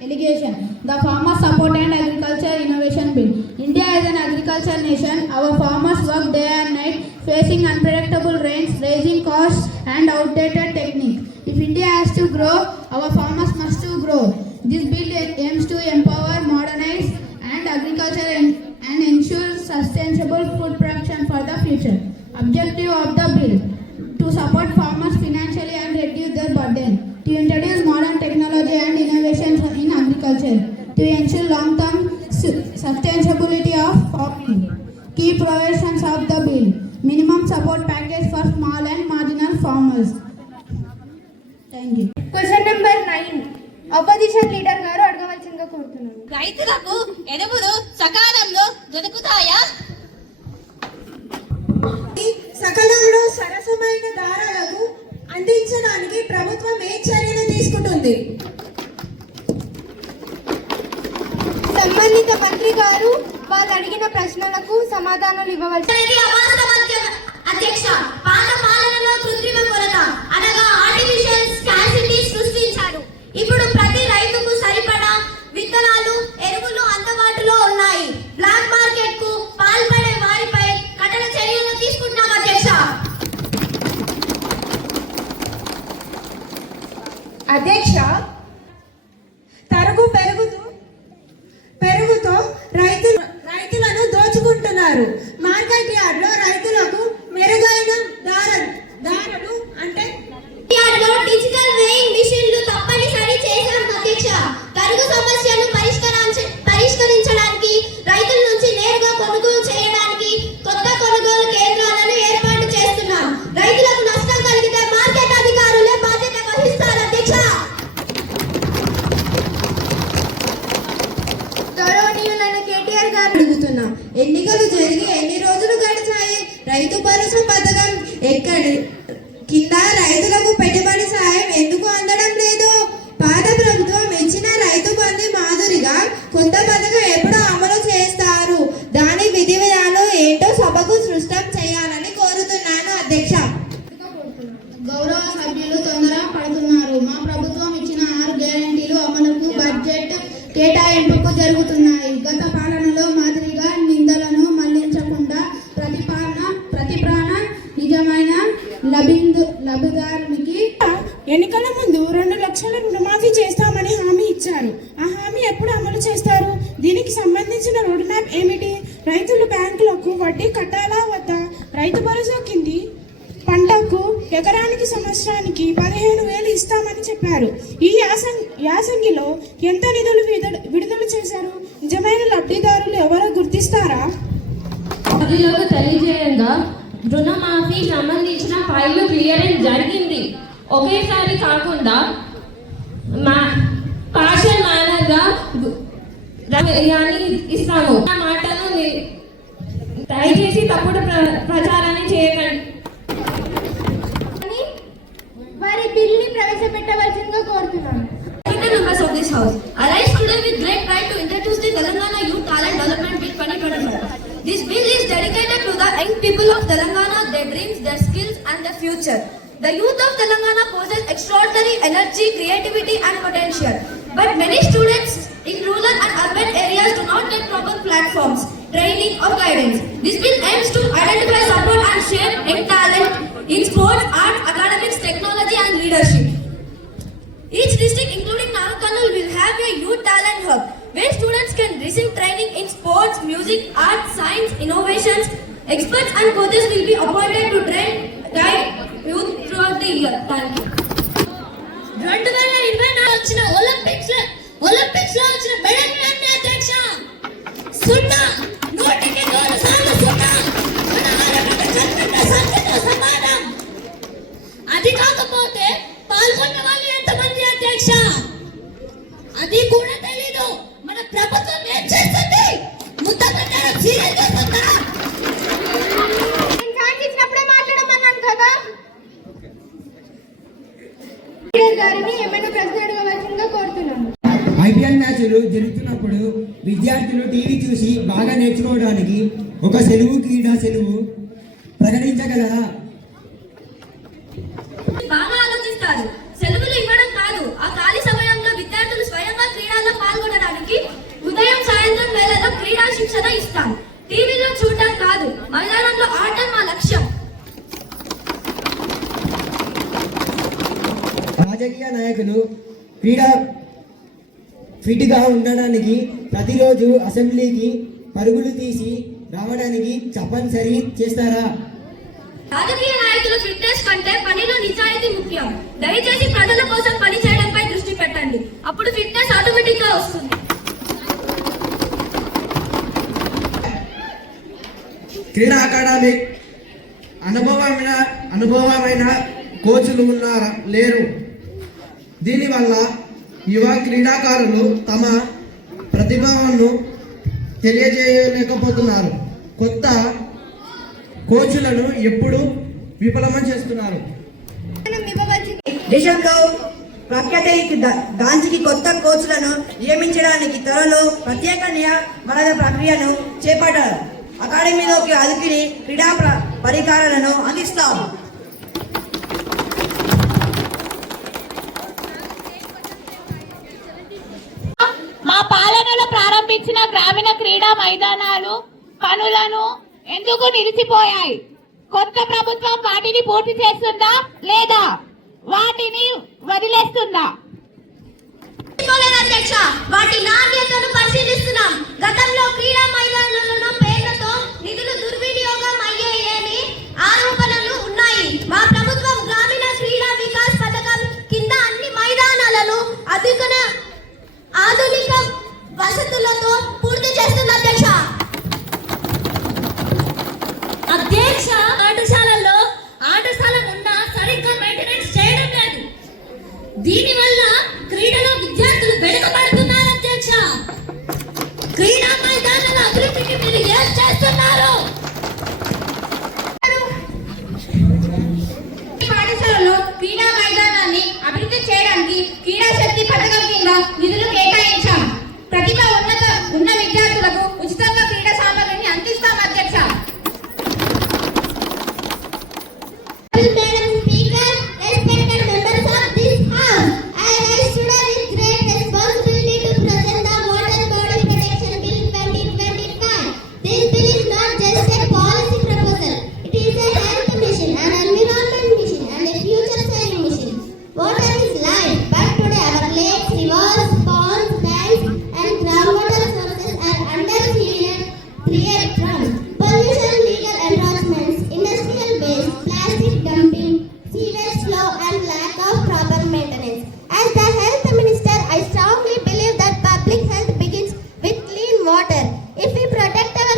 allegation, the Farmer Support and Agriculture Innovation Bill. India is an agriculture nation. Our farmers work day and night, facing unpredictable rains, rising costs and outdated techniques. If India has to grow, our farmers must to grow. This bill aims to empower, modernize and agriculture and ensure sustainable food production for the future. Objective of the bill: to support farmers financially and reduce their burden, to introduce modern technology and innovations in agriculture, to ensure long-term sustainability of farming. Key provisions of the bill: minimum support package for small and marginal farmers. Thank you. Question number 9 opposition leader గారు అడగవలసిందిగా కోరుతున్నాను. రైతులకు ఎరువులు సకాలంలో దొరుకుతాయా? సకాలంలో సరసమైన ధరలకు అందించడానికి ప్రభుత్వం ఏ చర్యలు తీసుకుంటుంది? సంబంధిత మంత్రి గారు వాళ్ళు అడిగిన ప్రశ్నలకు సమాధానాలు ఇవ్వవలసి. అధ్యక్ష, పాత పాలనలో కృత్రిమ కొరత అనగా ఆర్టిఫిషియల్ స్కార్సిటీ సృష్టించారు. ఇప్పుడు ప్రతి రైతుకు సరిపడా విత్తనాలు, ఎరువులు అందుబాటులో ఉన్నాయి. బ్లాక్ మార్కెట్ కు పాల్పడే వారిపై కఠిన చర్యలు తీసుకుంటున్నాం అధ్యక్ష. అధ్యక్ష, తరుగు పెరుగుతో రైతులను దోచుకుంటున్నారు. మార్కెట్ యార్డ్లో రైతులకు మెరుగైన ధరలు అంటే డిజిటల్ వేయింగ్ మిషన్లు తప్పనిసరి చేశాం అధ్యక్ష. తరుగు సమస్యను పరిష్కరించడానికి రైతుల నుంచి నేరుగా కొనుగోలు చేయడానికి కొత్త కొనుగోలు కేంద్రాలను ఏర్పాటు చేస్తున్నాం. రైతులకు నష్టం కలిగితే మార్కెట్ అధికారులే బాధ్యత వహిస్తారు అధ్యక్ష. గౌరవనీయులైన కేటీఆర్ గారు అడుగుతున్నా, ఎన్నికలు జరిగి ఎన్ని రోజులు గడిచాయి? రైతు భరోసా పథకం ఎక్కడి కింద రైతులకు పెట్టుబడి సాయం ఎందుకు అందడం లేదు? పాత ప్రభుత్వం ఇచ్చిన రైతు బంధు మాదిరిగా కొత్త పథకం ఎప్పుడు అమలు చేస్తారు? దాని విధి విధానాలు ఏంటో సభకు స్పష్టం చేయాలని కోరుతున్నాను అధ్యక్ష. గౌరవ సభ్యులు తొందర పడుతున్నారు. మా ప్రభుత్వం ఇచ్చిన 6 గ్యారెంటీలు అమలుకు బడ్జెట్ కేటాయింపుకు జరుగుతున్నాయి. గత పాలనలో మాదిరిగా నిందలను మళ్లించకుండా ప్రతి ప్రాణ నిజమైన లబ్ధిదారునికి ఎన్నికల ముందు 2 లక్షల రుణమాఫీ చేస్తామని హామీ ఇచ్చారు. ఆ హామీ ఎప్పుడు అమలు చేస్తారు? దీనికి సంబంధించిన రోడ్ మ్యాప్ ఏమిటి? రైతులు బ్యాంకులకు వడ్డీ కట్టాలా వద్దా? రైతు భరోసా కింది పంటకు ఎకరానికి సంవత్సరానికి 15,000 ఇస్తామని చెప్పారు. ఈ యాసంగిలో ఎంత నిధులు విడుదల చేశారు? నిజమైన లబ్ధిదారులు ఎవరో గుర్తిస్తారా? ప్రజలకు తెలియజేయంగా రుణమాఫీ సంబంధించిన ఫైళ్లు క్లియరెన్స్ జరిగింది. ఒకేసారి కాకుండా పార్షల్ మేనర్గా ఇస్తాము. ఆ మాటను దయచేసి తప్పుడు ప్రచారాన్ని చేయకండి. వారి బిల్ని ప్రవేశపెట్టవలసిందిగా కోరుతున్నాను. Members of this house, I rise today with great pride to introduce the Telangana Youth Talent Development Bill 2025. This bill is dedicated to the young people of Telangana, their dreams, their skills and their future. The youth of Telangana possess extraordinary energy, creativity and potential. But many students in rural and urban areas do not get proper platforms, training or guidance. This bill aims to identify, support and shape young talent in sports, arts, academics, technology and leadership. Each district including Narakarnal will have a youth talent hub where students can receive training in sports, music, arts, science, innovations. Experts and coaches will be appointed to train, guide youth throughout the year. Thank you. 2024 వచ్చిన Olympics లో వచ్చిన medal అధ్యక్ష సున్నా 100 సార్లు సున్నా మన ఆరోగ్య చరిత్ర సంఖ్యతో సమానం. అది కాకపోతే పాల్గొన్న వాళ్ళు ఎంతమంది అధ్యక్ష అది కూడా తెలీదు. మన ప్రభుత్వం ఏం చేస్తుంది? ముద్దబండారం సీరియల్ చేస్తుందా? ఇచ్చినప్పుడే మాట్లాడమన్నాను కదా. గారిని ఏమైనా ప్రశ్న అడగవలసిందిగా కోరుతున్నాను. ఐపీఎల్ మ్యాచ్లు జరుగుతున్నప్పుడు విద్యార్థులు టీవీ చూసి బాగా నేర్చుకోవడానికి ఒక క్రీడా సెలవు ప్రకటించగలరా? బాగా ఆలోచిస్తారు. సెలవులు ఇవ్వడం కాదు, ఆ ఖాళీ సమయంలో విద్యార్థులు స్వయంగా క్రీడల్లో పాల్గొనడానికి ఉదయం సాయంత్రం వేళల్లో క్రీడా శిక్షణ ఇస్తాం. టీవీలో చూడటం కాదు, మైదానంలో ఆడటం మా లక్ష్యం. రాజకీయ నాయకులు క్రీడా ఫిట్గా ఉండడానికి ప్రతిరోజు అసెంబ్లీకి పరుగులు తీసి రావడానికి తప్పనిసరి చేస్తారా? రాజకీయ నాయకుల ఫిట్నెస్ కంటే పనిలో నిజాయితీ ముఖ్యం. దయచేసి ప్రజల కోసం పని చేయడంపై దృష్టి పెట్టండి, అప్పుడు ఫిట్నెస్ ఆటోమేటిక్ గా వస్తుంది. క్రీడా అకాడమీ అనుభవమైన కోచ్లు ఉన్నారా? లేరు. దీనివల్ల యువ క్రీడాకారులు తమ ప్రతిభను తెలియజేయలేకపోతున్నారు. కొత్త కోచ్లను ఎప్పుడు విఫలం చేస్తున్నారు. దేశంలో ప్రఖ్యాత గాంధీకి కొత్త కోచ్లను నియమించడానికి త్వరలో ప్రత్యేక నియామక ప్రక్రియను చేపట్టారు. అకాడమీలోకి అధికిని క్రీడా పరికరాలను అందిస్తాము. మా పాలనలో ప్రారంభించిన గ్రామీణ క్రీడా మైదానాలు పనులను ఎందుకు నిలిచిపోయాయి? కొత్త ప్రభుత్వం వాటిని పూర్తి చేస్తుందా లేదా వాటిని వదిలేస్తుందా? అధ్యక్ష, వాటి నాణ్యతను పరిశీలిస్తున్నాం. గతంలో క్రీడా మైదానాలను పేర్లతో నిధులు దుర్వినియోగం అయ్యాయని ఆరోపణలు ఉన్నాయి. మా ప్రభుత్వం గ్రామీణ క్రీడా వికాస్ పథకం కింద అన్ని మైదానాలను ఆధునిక వసతులతో పూర్తి చేస్తుంది అధ్యక్ష. పాఠశాలల్లో ఆటశాలను ఉన్నా సరిగ్గా మెయింటెనెన్స్ చేయడం లేదు. దీనివల్ల క్రీడలో విద్యార్థులు వెనుకబడుతున్నారు అధ్యక్ష. క్రీడా మైదానాల అభివృద్ధికి మీరు ఏం చేస్తున్నారు? పాఠశాలలో క్రీడా మైదానాన్ని అభివృద్ధి చేయడానికి క్రీడా శక్తి పథకం కింద నిధులు కేటాయించాం. ప్రతిభ ఉన్న విద్యార్థులకు ఉచితంగా క్రీడా సామగ్రిని అందిస్తాం అధ్యక్ష.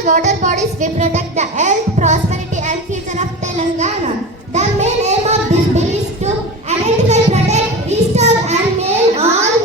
Water bodies, we protect the health, prosperity and future of Telangana. The main aim of this bill is to identify, protect, restore and maintain all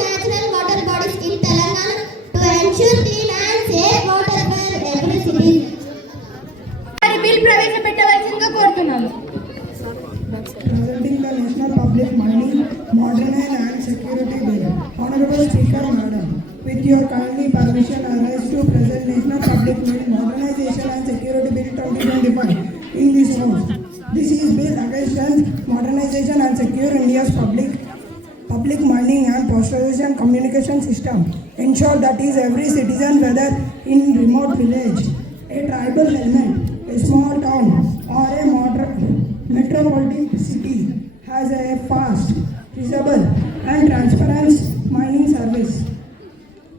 presenting the National Public Money Modernization and Security Bill. Honorable Speaker, Madam, with your kindly permission, I rise to present National Public Money Modernization and Security Bill 2025 in this House. This is bill against modernization and secure India's public money and postalization communication system. Ensure that is every citizen, whether in remote village, a tribal element, a small town, or a metropolitan city, has a fast, feasible, and transparent mining service.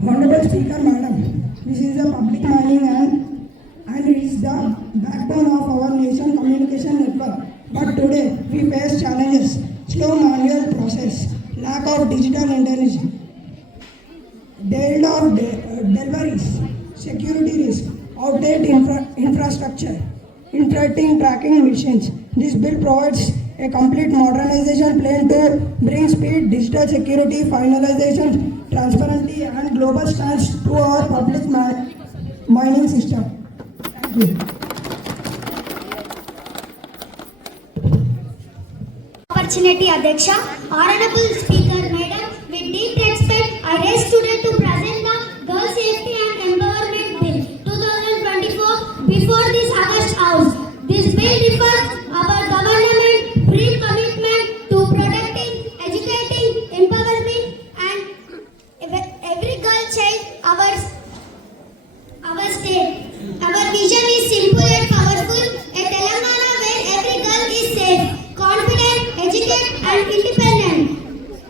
Honorable Speaker, Madam, this is a public mining and it is the backbone of our nation communication network. But today we face challenges: slow manual process, lack of digital intelligence, delay of deliveries, security risk, outdated infrastructure, interrupting tracking machines. This bill provides a complete modernization plan to bring speed, digital security, finalization, transparency, and global standards to our public mining system. Thank you. Opportunity, Adhyaksha. Honorable Speaker, Madam, with deep respect, I raise today to present the Girl Safety and Empowerment Bill 2024 before this August House. This bill refers our government brief commitment to protecting, educating, empowering, and every girl child our state. Our vision is simple and powerful: a Telangana where every girl is safe, confident, educated, and independent.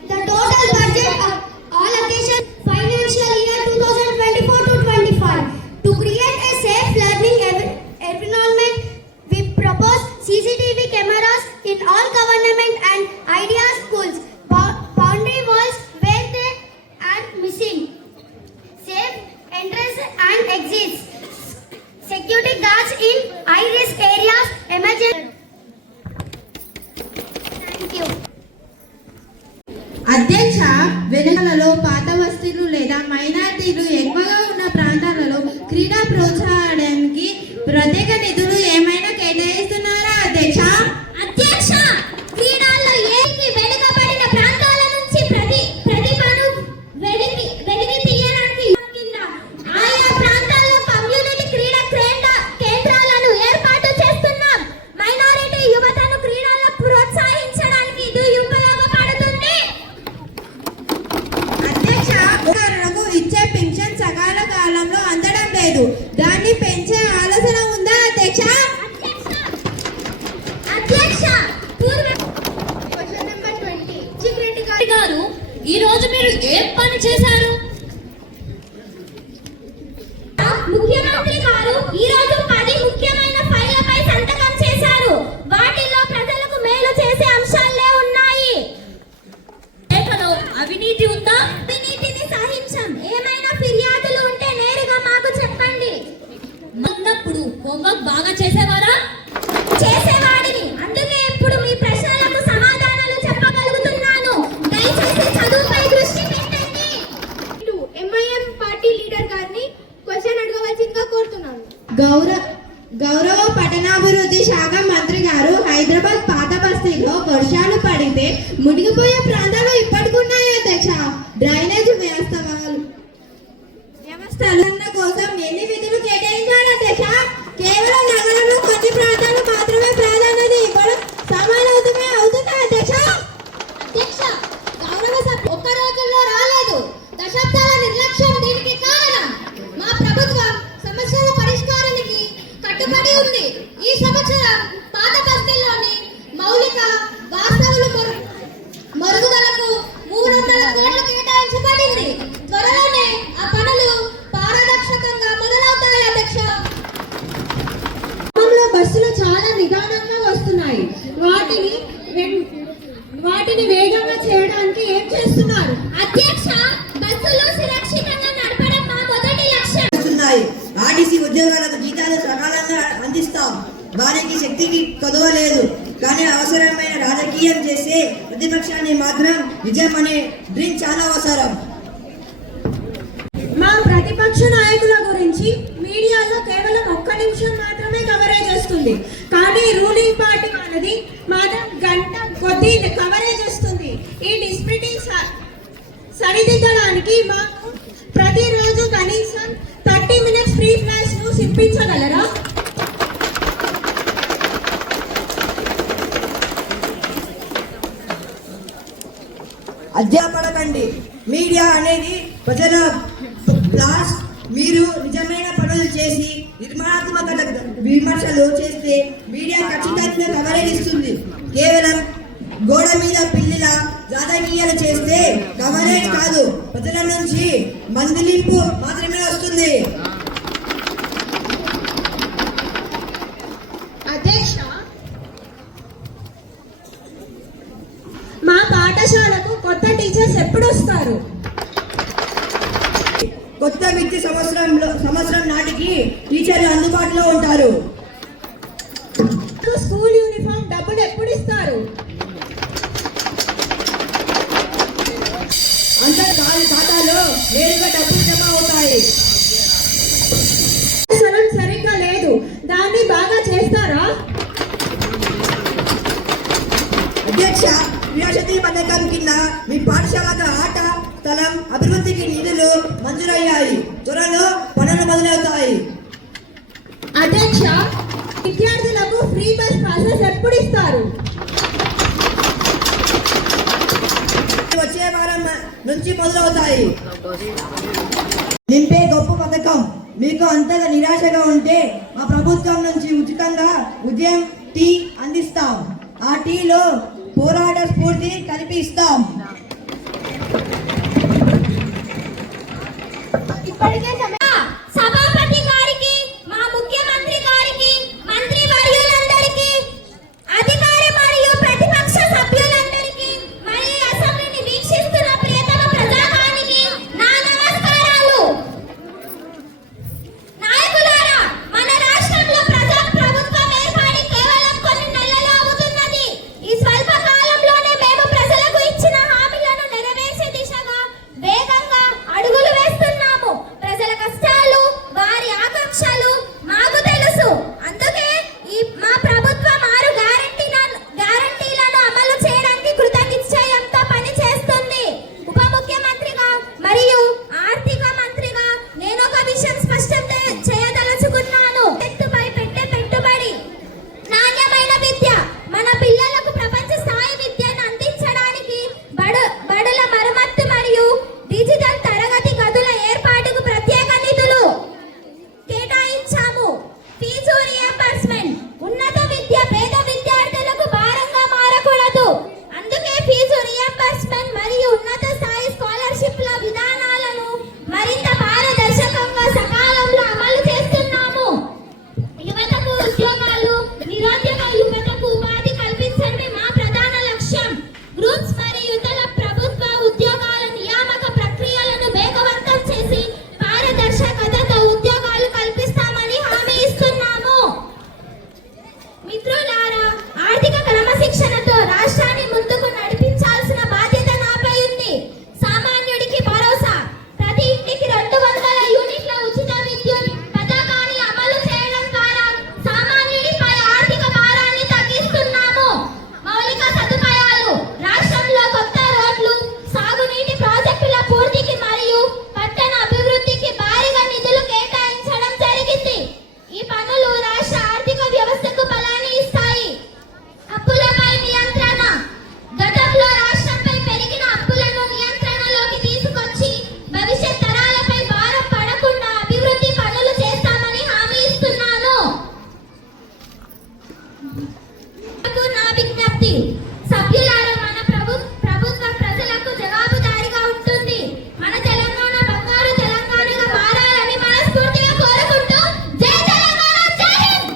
The total budget of all occasions financial year 2024 to 25. To create a safe learning environment, we propose CCTV cameras in all government and idea schools. Boundary walls where they are missing. Safe entrance and exits. Security guards in high-risk areas. Emergency. Thank you. అధ్యక్ష, వెనుకలలో పాత వస్తువులు లేదా మైనారిటీలు ఎక్కువగా ఉన్న ప్రాంతాలలో క్రీడా ప్రోత్సాహానికి ప్రత్యేక నిధులు ఏమైనా కేటాయిస్తున్నారా అధ్యక్ష? అధ్యక్ష, క్రీడల్లో ఏకి వెనుకబడిన ప్రాంతాల నుంచి ప్రతిభను వెలికి తీయడానికి కింద ఆయా ప్రాంతాల్లో కమ్యూనిటీ క్రీడా కేంద్రాలను ఏర్పాటు చేస్తున్నాం. మైనారిటీ యువతను క్రీడల్లో ప్రోత్సహించడానికి ఇది ఉపయోగపడుతుంది. అధ్యక్ష, ఉదాహరణకు ఇచ్చే పెన్షన్ సకాల కాలంలో అందడం లేదు. దాన్ని పెంచే ఆలోచన ఉందా అధ్యక్ష? అధ్యక్ష, క్వశ్చన్ నెంబర్ 20. చిక్రెడ్డి గారు, ఈ రోజు మీరు ఏం పని చేశారు? ముఖ్యమంత్రి గారు ఈ రోజు 10 ముఖ్యమైన ఫైళ్లపై సంతకం చేశారు. వాటిల్లో ప్రజలకు మేలు చేసే అంశాలే ఉన్నాయి. లేఖలో అవినీతి ఉందా? అవినీతిని సహించం. ఏమైనా ఫిర్యాదులు ఉంటే నేరుగా మాకు చెప్పండి. ఉన్నప్పుడు హోంవర్క్ బాగా చేసేవారా? చేసేవాడిని. అందుకే ఇప్పుడు మీ ప్రశ్నలకు సమాధానాలు చెప్పగలుగుతున్నాను. దయచేసి చదువుపై దృష్టి పెట్టండి. ఎంఐఎం పార్టీ లీడర్ గారిని క్వశ్చన్ అడగవలసిందిగా కోరుతున్నాను. గౌరవ పట్టణాభివృద్ధి శాఖ మంత్రి గారు, హైదరాబాద్ పాత బస్తీలో వర్షాలు పడితే మునిగిపోయే ప్రాంతాలు ఇప్పటికున్నాయి అధ్యక్ష. డ్రైనేజ్ వ్యవస్థల కోసం ఎన్ని నిధులు కేటాయించాలి అధ్యక్ష? కేవలం నగరంలో కొన్ని ప్రాంతాలు మాత్రమే ప్రాధాన్యత ఇవ్వడం సమానమే అవుతుందా అధ్యక్ష? అధ్యక్ష, గౌరవ సభ ఒక్క రోజుల్లో రాలేదు. దశాబ్దాల నిర్లక్ష్యం దీనికి కారణం. మా ప్రభుత్వం సమస్యల పరిష్కారానికి కట్టుబడి ఉంది. ఈ సంవత్సరం పాత బస్తీల్లోని మౌలిక వాస్తవులు మరుగుదలకు 300 కోట్లు కేటాయించబడింది. త్వరలోనే ఆ పనులు పారదర్శకంగా మొదలవుతాయి అధ్యక్ష. బస్సులు చాలా నిదానంగా వస్తున్నాయి. వాటిని వేగంగా చేయడానికి ఏం చేస్తున్నారు అధ్యక్ష? బస్సులు సురక్షితంగా నడపడం మా మొదటి లక్ష్యం. ఆర్టీసీ ఉద్యోగాలకు జీతాలు సకాలంగా అందిస్తాం. వారికి శక్తికి కొదవలేదు. కానీ అవసరమైన రాజకీయం చేసే ప్రతిపక్షాన్ని మాత్రం నిజం అనే డ్రీమ్ చాలా అవసరం. మా ప్రతిపక్ష నాయకుల గురించి మీడియాలో కేవలం 1 నిమిషం మాత్రమే కవరేజ్ వస్తుంది. కానీ రూలింగ్ పార్టీ వాళ్ళది మాత్రం కొద్ది కవరేజ్ వస్తుంది. ఈ డిస్ప్యూట్ సరిదిద్దడానికి మాకు ప్రతిరోజు కనీసం 30 మినిట్స్ ఫ్రీ ఫ్లాష్ ను ఇప్పించగలరా? అధ్యాపనకండి. మీడియా అనేది ప్రజల బ్లాస్ట్. మీరు నిజమైన పనులు చేసి నిర్మాణాత్మక విమర్శలు చేస్తే మీడియా ఖచ్చితంగా కవరేజ్ ఇస్తుంది. కేవలం గోడ మీద పిల్లిల రాజకీయాలు చేస్తే కవరేజ్ కాదు, ప్రజల నుంచి మందిలింపు మాత్రమే వస్తుంది. అధ్యక్ష, మా పాఠశాలకు కొత్త టీచర్స్ ఎప్పుడు వస్తారు? కొత్త విద్య సంవత్సరం నాటికి టీచర్లు అందుబాటులో ఉంటారు. స్కూల్ యూనిఫామ్ డబ్బులు ఎప్పుడు ఇస్తారు? అందరి ఖాతాలో నేరుగా డబ్బులు జమ అవుతాయి. సరిగ్గా లేదు, దాన్ని బాగా చేస్తారా? అధ్యక్ష, క్రియాశక్తి పథకం కింద మీ పాఠశాలకు ఆట స్థలం అభివృద్ధికి నిధులు మంజూరయ్యాయి. త్వరలో పనులు మొదలవుతాయి. అధ్యక్ష, విద్యార్థులకు ఫ్రీ బస్ పాసెస్ ఎప్పుడు ఇస్తారు? వచ్చే వారం నుంచి మొదలవుతాయి. నింపే గొప్ప పథకం. మీకు అంతగా నిరాశగా ఉంటే మా ప్రభుత్వం నుంచి ఉచితంగా ఉదయం టీ అందిస్తాం. ఆ టీలో పోరాట స్ఫూర్తి కలిపి ఇస్తాం. ఇప్పటికే సభాపతి గారికి, మా ముఖ్యమంత్రి గారికి, మంత్రి వర్యులందరికీ, అధికార మరియు ప్రతిపక్ష సభ్యులందరికీ, మరియు అసెంబ్లీని వీక్షిస్తున్న ప్రియతమ ప్రజాగానికి నా నమస్కారాలు. నాయకులారా, మన రాష్ట్రంలో ప్రభుత్వం ఏర్పడి కేవలం కొన్ని నెలలు అవుతున్నది. ఈ స్వల్ప కాలంలోనే మేము ప్రజలకు ఇచ్చిన హామీలను నెరవేర్చే దిశగా వేగంగా అడుగులు వేస్తున్నాము. ప్రజల కష్టాలు, వారి ఆకాంక్షలు మాకు తెలుసు. అందుకే మా ప్రభుత్వం 6 గ్యారంటీలను అమలు చేయడానికి కృతనిశ్చయంతో పని చేస్తుంది. ఉప ముఖ్యమంత్రిగా మరియు ఆర్థిక మంత్రిగా నేను ఒక విషయం స్పష్టం చేయదలుచుకున్నాను. ఎత్తుపై పెట్టే పెట్టుబడి నాణ్యమైన విద్య. మన పిల్లలకు ప్రపంచ స్థాయి విద్యను అందించడానికి బడుల మరమ్మత్తు మరియు డిజిటల్ తరగతి గదుల ఏర్పాటుకు ప్రత్యేక నిధులు కేటాయించాము. Fee reimbursement. ఉన్నత విద్య పేద విద్యార్థులకు భారంగా మారకూడదు. అందుకే ఫీజు రియంబర్స్మెంట్ మరియు ఉన్నత స్థాయి స్కాలర్షిప్ల విధానాలను మరింత పారదర్శకంగా సకాలంలో అమలు చేస్తున్నాము. యువతకు ఉద్యోగాలు, నిరుద్యోగ యువతకు ఉపాధి కల్పించడమే మా ప్రధాన లక్ష్యం. గ్రూప్స్ మరియు ఇతర ప్రభుత్వ ఉద్యోగాల నియామక ప్రక్రియలను వేగవంతం చేసి పారదర్శకతతో ఉద్యోగాలు కల్పిస్తామని హామీ ఇస్తున్నాము. మిత్రులారా, ఆర్థిక క్రమశిక్షణతో రాష్ట్రాన్ని ముందుకు నడిపించాల్సిన బాధ్యత నాపై ఉంది. సామాన్యుడికి భరోసా. ప్రతి ఇంటికి 200 యూనిట్ల ఉచిత విద్యుత్ పథకాన్ని అమలు చేయడం ద్వారా సామాన్యుడిపై ఆర్థిక భారాన్ని తగ్గిస్తున్నాము. మౌలిక సదుపాయాలు. రాష్ట్రంలో కొత్త రోడ్లు, సాగునీటి ప్రాజెక్టుల పూర్తికి మరియు పట్టణ అభివృద్ధికి భారీగా నిధులు కేటాయించడం జరిగింది. ఈ పనులు రాష్ట్ర ఆర్థిక వ్యవస్థకు బలాన్ని ఇస్తాయి. అప్పులపై నియంత్రణ. గతంలో రాష్ట్రంపై పెరిగిన అప్పులను నియంత్రణలోకి తీసుకొచ్చి భవిష్యత్ తరాలపై భారం పడకుండా అభివృద్ధి పనులు చేస్తామని హామీ ఇస్తున్నాను. నా విజ్ఞప్తి, సభ్యులారా, మన ప్రభుత్వం ప్రజలకు జవాబుదారీగా ఉంటుంది. మన తెలంగాణ బంగారు తెలంగాణగా మారాలని మనస్ఫూర్తిగా కోరుకుంటూ జై తెలంగాణ, జై హింద్.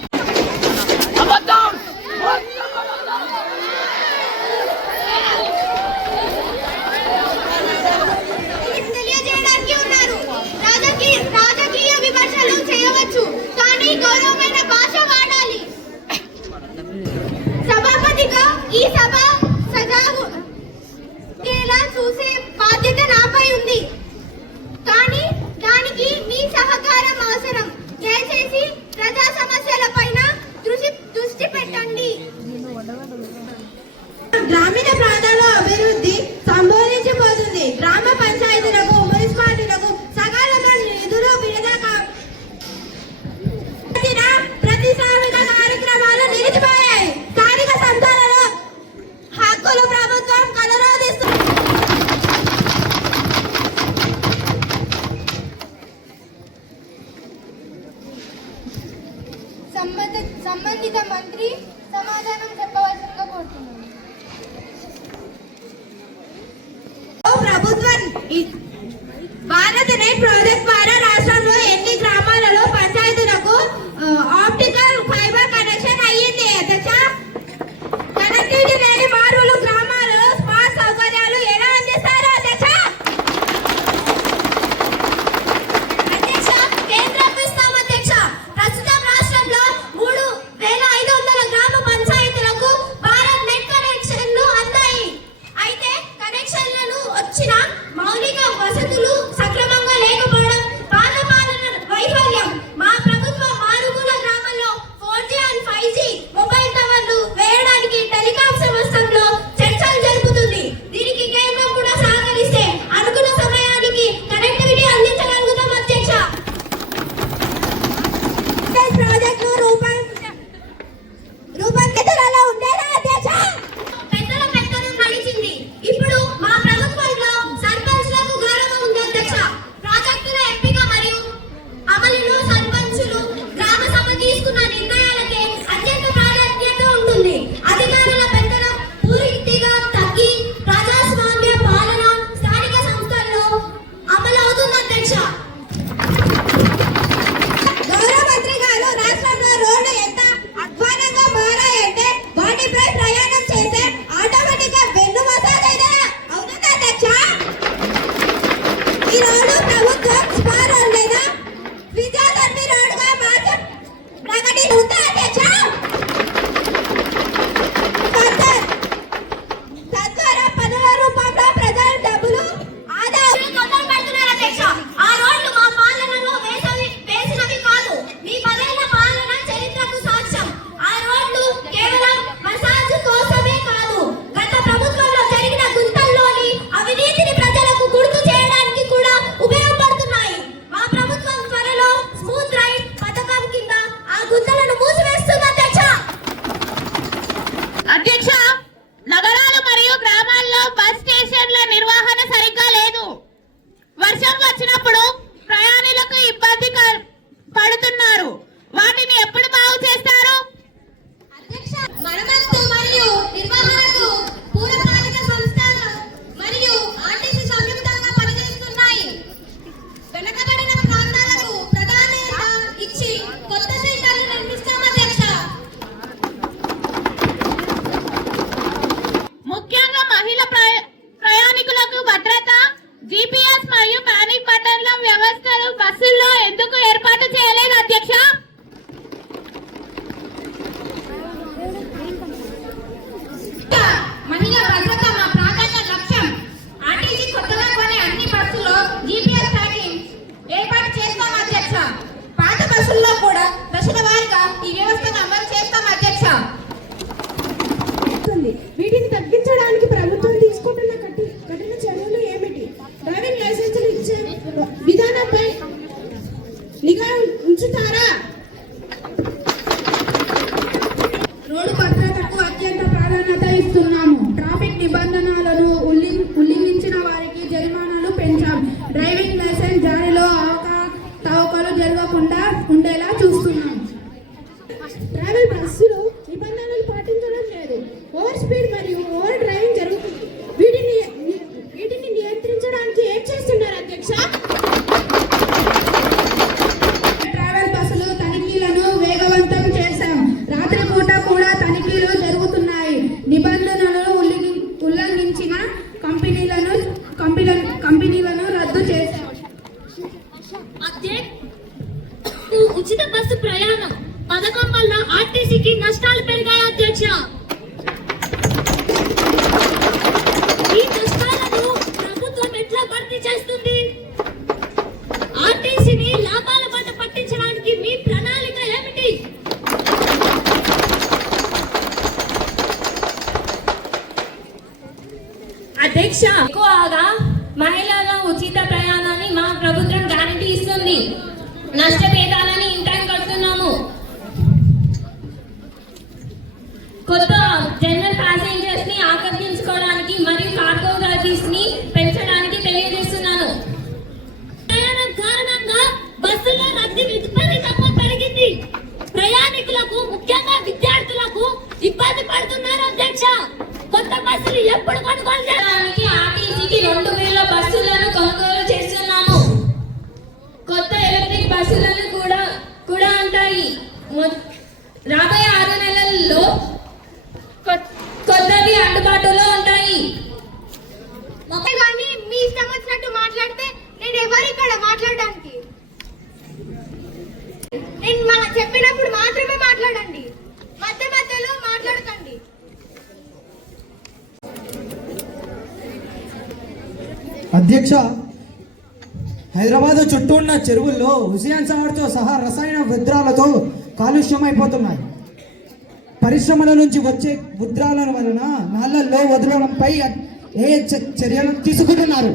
తెలియజేయడానికి ఉన్నారు. రాజకీయ విమర్శలు చేయవచ్చు, కానీ గౌరవమైన భాష వాడాలి. సభాపతిగా ఈ సభ గ్రామీణ ప్రాంతాల్లో అభివృద్ధి సంబోధించబోతుంది. గ్రామ పంచాయతీలకు మున్సిపాలిటీలకు సకాలంలో నిధులు విడుదల ప్రతి శ్రామిక కార్యక్రమాలు నిలిచిపోయాయి. స్థానిక సంస్థలలో హక్కులు ప్రభుత్వం కలరోధిస్తుంది. సంబంధిత మంత్రి సమాధానం చెప్పవలసిందిగా కోరుతున్నాను. ప్రభుత్వం భారత్ నెట్ ప్రాజెక్ట్ ద్వారా రాష్ట్రంలో ఎన్ని గ్రామాలలో పంచాయతీలకు ఆప్టికల్ ఫైబర్ కనెక్షన్ అయ్యింది అధ్యక్ష? కనెక్టివిటీ లేని మారుమూల గ్రామాలలో స్మార్ట్ సౌకర్యాలు ఎలా అందిస్తారు అధ్యక్ష? అధ్యక్ష, కేంద్రం ఇస్తాం అధ్యక్ష. ప్రస్తుతం రాష్ట్రంలో 3,500 గ్రామ పంచాయతీలకు భారత్ నెట్ కనెక్షన్లు అందాయి. అయితే కనెక్షన్లను వచ్చిన మౌలిక వసతులు సక్రమంగా లేకపోవడం, పాలన వైఫల్యం. మా ప్రభుత్వం మారుమూల గ్రామాల్లో 4G అండ్ 5G మొబైల్ టవర్లు వేయడానికి టెలికాం సంస్థల్లో చర్చలు జరుపుతుంది. దీనికి కేంద్రం కూడా సహకరిస్తే అనుకున్న సమయానికి కనెక్టివిటీ అందించగలుగుతాం అధ్యక్ష. ప్రాజెక్టు రూపకల్పనలో ఉండేనా అధ్యక్ష? పెద్దల పెత్తనం నడిచింది. ఇప్పుడు మా ప్రభుత్వంలో సర్పంచ్లకు గౌరవం ఉంది అధ్యక్ష. ప్రాజెక్టుల ఎంపిక మరియు అమలులో సర్పంచులు గ్రామ సభ తీసుకున్న నిర్ణయాలకే అత్యంత ప్రాధాన్యత ఉంటుంది. అధికారుల పెత్తనం పూర్తిగా తగ్గి ప్రజాస్వామ్య పాలన స్థానిక సంస్థల్లో అమలవుతుంది అధ్యక్ష. గౌరవ మంత్రి గారు, రాష్ట్రంలో రోడ్లు ఎంత అధ్వానంగా మారాయంటే వాటిపై ప్రయాణం చేసే ఆటోమేటిక్ గా వెన్ను మసాజ్ అయితే అవుతుందా అధ్యక్ష? ఈ రోడ్డు ప్రభుత్వం స్పార్ రోడ్ లేదా విద్యాధర్మి రోడ్డుగా మార్చ ప్రకటి ఉందా అధ్యక్ష? తద్వారా పనుల రూపంలో ప్రజల డబ్బులు ఆదా పెడుతున్నారు అధ్యక్ష. ఆ రోడ్లు మా పాలనలో వేసినవి కాదు, మీ 10 ఏళ్ల పాలన చరిత్రకు సాక్ష్యం. ఆ రోడ్లు కేవలం మసాజ్ కోసమే కాదు, గత ప్రభుత్వంలో జరిగిన గుంతల్లోని అవినీతిని ప్రజలకు గుర్తు చేయడానికి కూడా ఉపయోగపడుతున్నాయి. మా ప్రభుత్వం త్వరలో స్మూత్ రైడ్ పథకం కింద ఆ గుంతలను మూసివేస్తుంది అధ్యక్ష. అధ్యక్ష, నగరాలు మరియు గ్రామాల్లో బస్ స్టేషన్ల నిర్వహణ సరిగ్గా లేదు. వర్షం వచ్చినప్పుడు ప్రయాణికులకు ఇబ్బంది పడుతున్నారు. వాటిని ఎప్పుడు బాగు చేస్తారు? అధ్యక్ష, మరమ్మతు మరియు నిర్వహణకు పురపాలిక సంస్థలు మరియు ఆర్టీసీ సంయుక్తంగా పనిచేస్తున్నాయి. వెనుకబడిన ప్రాంతాలకు ప్రాధాన్యత ఇచ్చి కొత్త సెంటర్లు నిర్మిస్తాం అధ్యక్ష. ముఖ్యంగా మహిళా ప్రయాణికులకు భద్రత, GPS మరియు పానిక్ బటన్ల వ్యవస్థలు బస్సుల్లో ఎందుకు ఏర్పాటు చేయలేదు అధ్యక్ష? మహిళా భద్రత మా ప్రాధాన్య లక్ష్యం. ఆర్టీసీ కొత్తగా కొనే అన్ని బస్సుల్లో GPS ట్రాకింగ్ ఏర్పాటు చేస్తాం అధ్యక్ష. పాత బస్సుల్లో కూడా దశల వారీగా ఈ వ్యవస్థను అమలు చేస్తాం అధ్యక్ష. వీటిని తగ్గించడానికి ప్రభుత్వం తీసుకుంటున్న కఠిన చర్యలు ఏమిటి? డ్రైవింగ్ లైసెన్సులు ఇచ్చే విధానంపై నిఘా ఉంచుతారా? రోడ్డు భద్రతకు అత్యంత ప్రాధాన్యత ఇస్తున్నాము. ట్రాఫిక్ నిబంధనలను ఉల్లంఘించిన వారికి జరిమానాలు పెంచాం. డ్రైవింగ్ లైసెన్స్ జారీలో అవకతవకలు జరగకుండా ఉండేలా చూస్తున్నాం. ట్రావెల్ బస్సులు నిబంధనలు పాటించడం లేదు. ఓవర్ స్పీడ్ మరియు ఓవర్ డ్రైవింగ్ జరుగుతుంది. వీటిని నియంత్రించడానికి ఏం చేస్తున్నారు అధ్యక్ష? ట్రావెల్ బస్సులు తనిఖీలను వేగవంతం చేశాం. రాత్రిపూట కూడా తనిఖీలు జరుగుతున్నాయి. నిబంధనలను ఉల్లంఘించిన కంపెనీలను రద్దు చేశాం. ఉచిత బస్సు ప్రయాణం పథకం వల్ల ఆర్టీసీకి నష్టాలు పెరిగాయి అధ్యక్ష. అధ్యక్ష, ఎక్కువగా మహిళల ఉచిత ప్రయాణాన్ని మా ప్రభుత్వం గ్యారంటీ ఇస్తుంది. నష్టభేదాలని ఇన్ టైం కడుతున్నాము. కొత్త జనరల్ ప్యాసింజర్స్ ని ఆకర్షించుకోవడానికి మరియు కార్గో సర్వీస్ ని పెంచడానికి తెలియజేస్తున్నాను. ప్రయాణం కారణంగా బస్సుల్లో రద్దీ విపరీతంగా పెరిగింది. ప్రయాణికులకు ముఖ్యంగా విద్యార్థులకు ఇబ్బంది పడుతున్నారు అధ్యక్ష. కొత్త బస్సులు ఎప్పుడు కొనుగోలు చేయడానికి ఆర్టీసీకి 2000 బస్సులను కొనుగోలు చేస్తున్నాము. కొత్త ఎలక్ట్రిక్ బస్సులను కూడా ఉంటాయి. రాబోయే 6 నెలల్లో కొత్తవి అందుబాటులో ఉంటాయి. కానీ మీ ఇష్టం వచ్చినట్టు మాట్లాడితే నేను ఎవరు ఇక్కడ మాట్లాడడానికి? నేను చెప్పినప్పుడు మాత్రమే మాట్లాడండి, మధ్యలో మాట్లాడకండి. అధ్యక్ష, హైదరాబాద్ చుట్టూ ఉన్న చెరువుల్లో హుసేన్ సాగర్తో సహా రసాయన వ్యర్థాలతో కాలుష్యమైపోతున్నాయి. పరిశ్రమల నుంచి వచ్చే వ్యర్థాల వలన నాళ్లలో వదలడంపై ఏ చర్యలు తీసుకుంటున్నారు?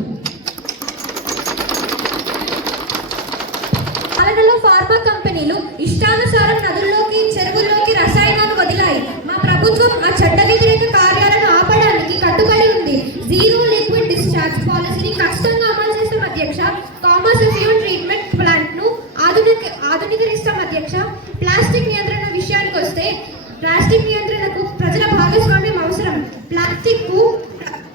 పాలనలో ఫార్మా కంపెనీలు ఇష్టానుసారం నదుల్లోకి, చెరువుల్లోకి రసాయనాలు వదిలాయి. మా ప్రభుత్వం ఆ చట్ట వ్యతిరేక కార్యాలను ఆపడానికి కట్టుబడి ఉంది. జీరో లిక్విడ్ డిశ్చార్జ్ పాలసీని ఖచ్చితంగా అమలు చేస్తాం అధ్యక్ష. కామర్స్ ఎఫ్యూన్ ట్రీట్మెంట్ ప్లాంట్ ను ఆధునీకరిస్తాం అధ్యక్ష. ప్లాస్టిక్ నియంత్రణ విషయానికి వస్తే, ప్లాస్టిక్ నియంత్రణకు ప్రజల భాగస్వామ్యం అవసరం. ప్లాస్టిక్ కు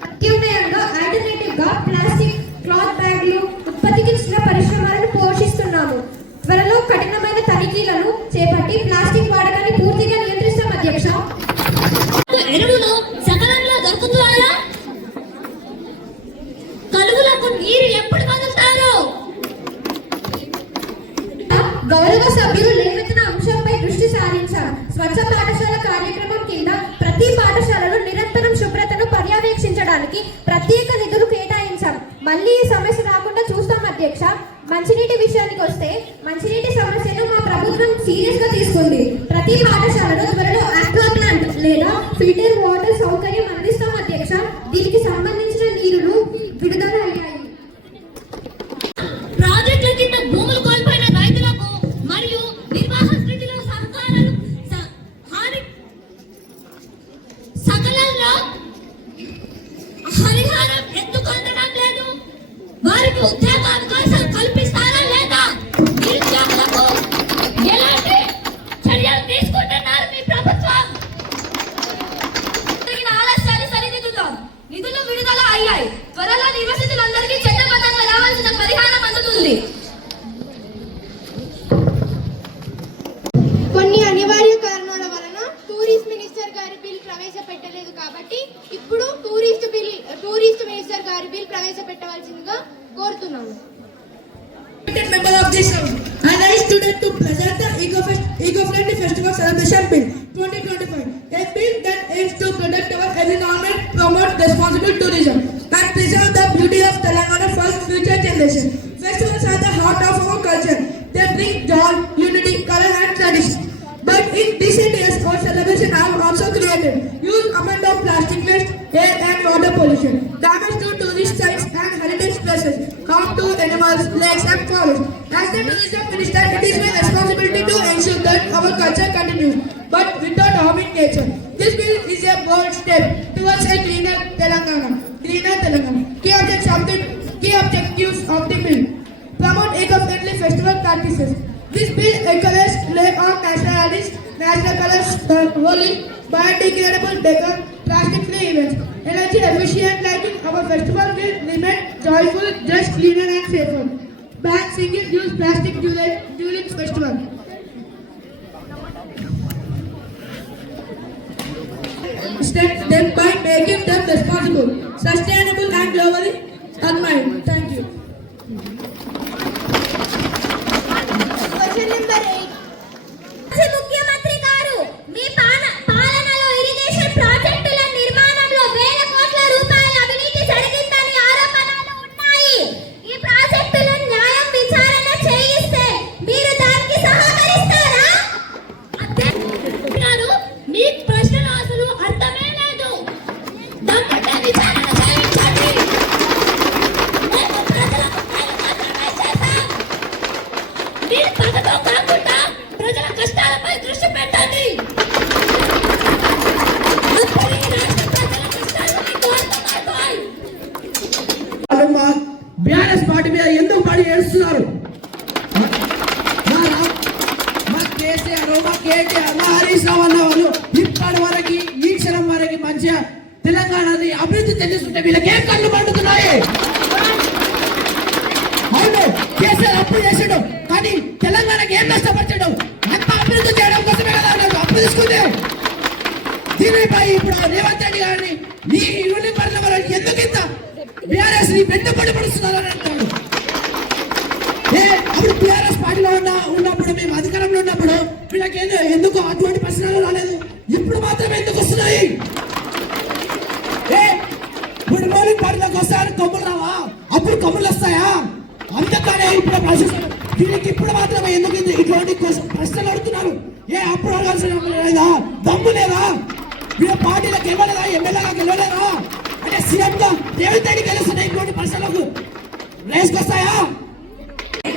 ప్రత్యామ్నాయంగా ఆల్టర్నేటివ్ గా ప్లాస్టిక్ క్లాత్ బ్యాగ్లు ఉత్పత్తికి చిన్న పరిశ్రమలను పోషిస్తున్నాము. త్వరలో కఠినమైన తనిఖీలను చేపట్టి ప్లాస్టిక్ వాడకాన్ని పూర్తిగా నియంత్రిస్తాం అధ్యక్ష. ఎరువులు సకాలంలో దొరుకుతున్నాయా? కలువులకు నీరు ఎప్పుడు వదులుతారు? గౌరవ సభ్యులు లేవనెత్తిన అంశంపై దృష్టి సారించాం. స్వచ్ఛ పాఠశాల కార్యక్రమం కింద ప్రతి పాఠశాలలో నిరంతరం శుభ్రతను పర్యవేక్షించడానికి ప్రత్యేక నిధులు కేటాయించాం. మళ్ళీ ఈ సమస్య రాకుండా చూస్తాం అధ్యక్ష. మంచినీటి విషయానికి వస్తే, మంచినీటి సమస్యను మా ప్రభుత్వం సీరియస్ గా తీసుకుంది. ప్రతి పాఠశాలలో త్వరలో ఆక్వా ప్లాంట్ లేదా ఫిల్టర్ వాటర్ సౌకర్యం అందిస్తాం అధ్యక్ష. దీనికి సంబంధించిన నీరులు విడుదల అయ్యాయి. ప్రాజెక్టుల కింద భూములు కోల్పోయిన రైతులకు మరియు నిర్వాహక స్థితిలో సహకారాలు సకలంలో హరిహారం ఎందుకు అందడం లేదు? వారికి ఉద్యోగ అవకాశాలు కల్పిస్తారా లేదా? నిరుద్యోగులకు ఎలాంటి చర్యలు తీసుకుంటున్నారు మీ ప్రభుత్వం? ఆలస్యాన్ని సరిదిద్దుతాం. నిధులు విడుదల అయ్యాయి. త్వరలో నివసితులందరికీ చట్టబద్ధంగా రావాల్సిన పరిహారం అందుతుంది. కొన్ని అనివార్య కారణాల వలన టూరిస్ట్ మినిస్టర్ గారి బిల్ ప్రవేశపెట్టలేదు కాబట్టి ఇప్పుడు టూరిస్ట్ మినిస్టర్ గారి బిల్ ప్రవేశపెట్టవలసిందిగా కోరుతున్నాను. Member of this House, and I stood to present the Eco-Friendly Festival Celebration Bill 2025, a bill that aims to protect our environment, promote responsible tourism, and preserve the beauty of Telangana for future generations. Festivals are the heart of our culture. They bring joy, unity, color, and tradition. But in recent years, our celebration have also created huge amount of plastic waste, air and water pollution, damage to tourist sites and heritage places, harm to animals, lakes and forests. As the tourism minister, it is my responsibility to ensure that our culture continues, but without harming nature. This bill is a bold step towards a cleaner Telangana. Key objectives of the bill: promote eco-friendly festival practices. This bill encourages play on national colors, holy, biodegradable decor, plastic-free events. Energy efficient lighting. Our festival will remain joyful, just cleaner and safer. Ban single-use plastic during festival. Step them by making them responsible, sustainable and globally admired. Thank you. Question number 8. ముఖ్యమంత్రి గారు, మీ పాలనలో irrigation ప్రాజెక్టుల నిర్మాణంలో వేల కోట్ల రూపాయల అవినీతి జరిగిందని ఆరోపణలు ఉన్నాయి. ఈ ప్రాజెక్టుల న్యాయం విచారణ చేయిస్తే మీరు దానికి సహకరిస్తారా? గారు, మీ ప్రశ్నలు అసలు అర్థమే లేదు. దమ్ముంటే విచారణ చేయించండి. తెలంగాణని అభివృద్ధి చెందిస్తుంటే వీళ్ళకేం కళ్ళు పండుతున్నాయి? అవును, కేసీఆర్ అప్పు చేసాడు, కానీ తెలంగాణకి ఏం నష్టపరిచాడు? అంత అభివృద్ధి చేయడం కోసమే కదా అప్పు తీసుకుంది. దీనిపై ఇప్పుడు రేవంత్ రెడ్డి గారిని ఈ రూలింగ్ పార్టీ వారు ఎందుకు ఇంత బీఆర్ఎస్ ని వెంటబడి పడుతున్నారని అంటాడు. అప్పుడు బీఆర్ఎస్ పార్టీలో ఉన్నప్పుడు మేము అధికారంలో ఉన్నప్పుడు వీళ్ళకి ఎందుకు అటువంటి ప్రశ్నలు రాలేదు? ఇప్పుడు మాత్రమే ఎందుకు వస్తున్నాయి? ఇప్పుడు రూలింగ్ పార్టీలోకి వస్తాయని కొమ్ములు రావా? అప్పుడు కొమ్ములు వస్తాయా? అందుకనే ఇప్పుడు ప్రశ్న వీళ్ళకి ఇప్పుడు మాత్రమే ఎందుకు ఇటువంటి ప్రశ్నలు అడుగుతున్నారు? అప్పుడు అడగాల్సిన లేదా? దమ్ము లేదా? వీళ్ళ పార్టీలకు గెలవలేదా? ఎమ్మెల్యేగా గెలవలేదా? అంటే సీఎం గా రేవంత్ రెడ్డి గెలుస్తున్నాయి ఇటువంటి ప్రశ్నలకు రేసుకొస్తాయా?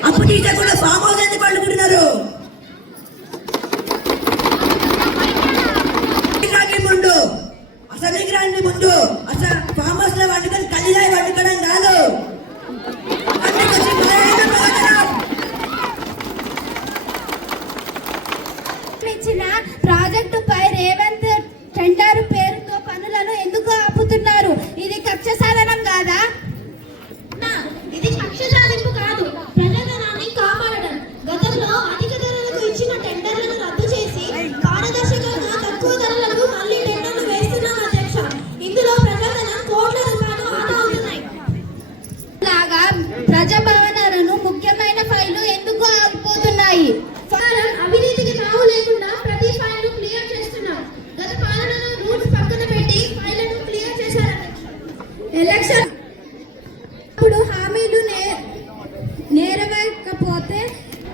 అప్పు తీసే కూడా ఫామ్ హౌస్ ఎందుకు పండుకుంటున్నారు? ముందు అసెంబ్లీకి రండి, ముందు అసలు ఫామ్ హౌస్ లో వండుకొని కళ్ళిదాయి వండుకోవడం కాదు. ఇచ్చిన ప్రాజెక్టుపై రేవంత్ టెండర్ పేరుతో పనులను ఎందుకు ఆపుతున్నారు? ఇది కక్ష సాధనం కాదా? ఇది కక్ష సాధింపు కాదు, ప్రజాధనాన్ని కాపాడడం. గతంలో అధిక ధరలకు ఇచ్చిన టెండర్లను రద్దు చేసి పారదర్శకంగా తక్కువ ధరలకు మళ్ళీ టెండర్లు వేస్తున్నాం అధ్యక్ష. ఇందులో ప్రజాధనం కోట్ల రూపాయలు ఆదా అవుతున్నాయి. లాగా ప్రజాభవనాలను ముఖ్యమైన ఫైళ్లు ఎందుకు ఆగిపోతున్నాయి? అవినీతికి తావు లేకుండా ప్రతి ఫైల్ క్లియర్ చేస్తున్నారు. గత పాలనలో రూల్స్ పక్కన పెట్టి ఫైళ్లను క్లియర్ చేశారు. ఎలక్షన్ ఇప్పుడు హామీలు నెరవేర్చకపోతే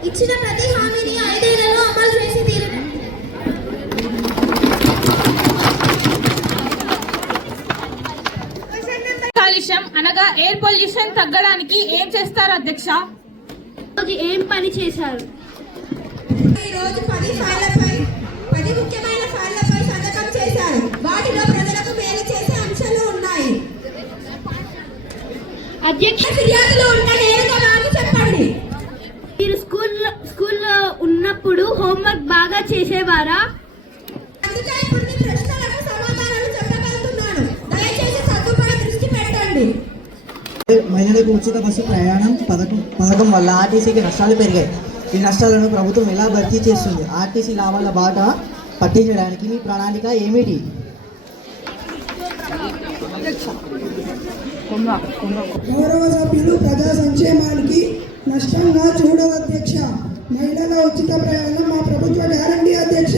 ఇచ్చిన ప్రతి హామీని 5 ఏళ్లలో అమలు చేసి తీరుతారు. కాలుష్యం అనగా ఎయిర్ పొల్యూషన్ తగ్గడానికి ఏం చేస్తారు అధ్యక్ష? ఏం పని చేశారు? ఈ రోజు 10 ముఖ్యమైన ఫైళ్లపై సంతకం చేశారు. వాటిలో ప్రజలకు మేలు చేసే అంశాలు ఉన్నాయి. అధ్యక్ష, ఫిర్యాదులు ఉంటే నేరుగా నాకు చెప్పండి. మీరు స్కూల్లో ఉన్నప్పుడు హోంవర్క్ బాగా చేసేవారా? అందుకే ఇప్పుడు మీ ప్రశ్నలకు సమాధానాలు చెప్పగలుగుతున్నాను. దయచేసి చదువుపై దృష్టి పెట్టండి. మహిళలకు ఉచిత బస్సు ప్రయాణం పథకం వల్ల ఆర్టీసీకి నష్టాలు పెరిగాయి. ఈ నష్టాలను ప్రభుత్వం ఎలా భర్తీ చేస్తుంది? ఆర్టీసీ లాభాల బాట పట్టించడానికి మీ ప్రణాళిక ఏమిటి? గౌరవ సభ్యులు ప్రజా సంక్షేమానికి నష్టంగా చూడదు అధ్యక్ష. మహిళల ఉచిత ప్రయాణం మా ప్రభుత్వ గ్యారంటీ అధ్యక్ష.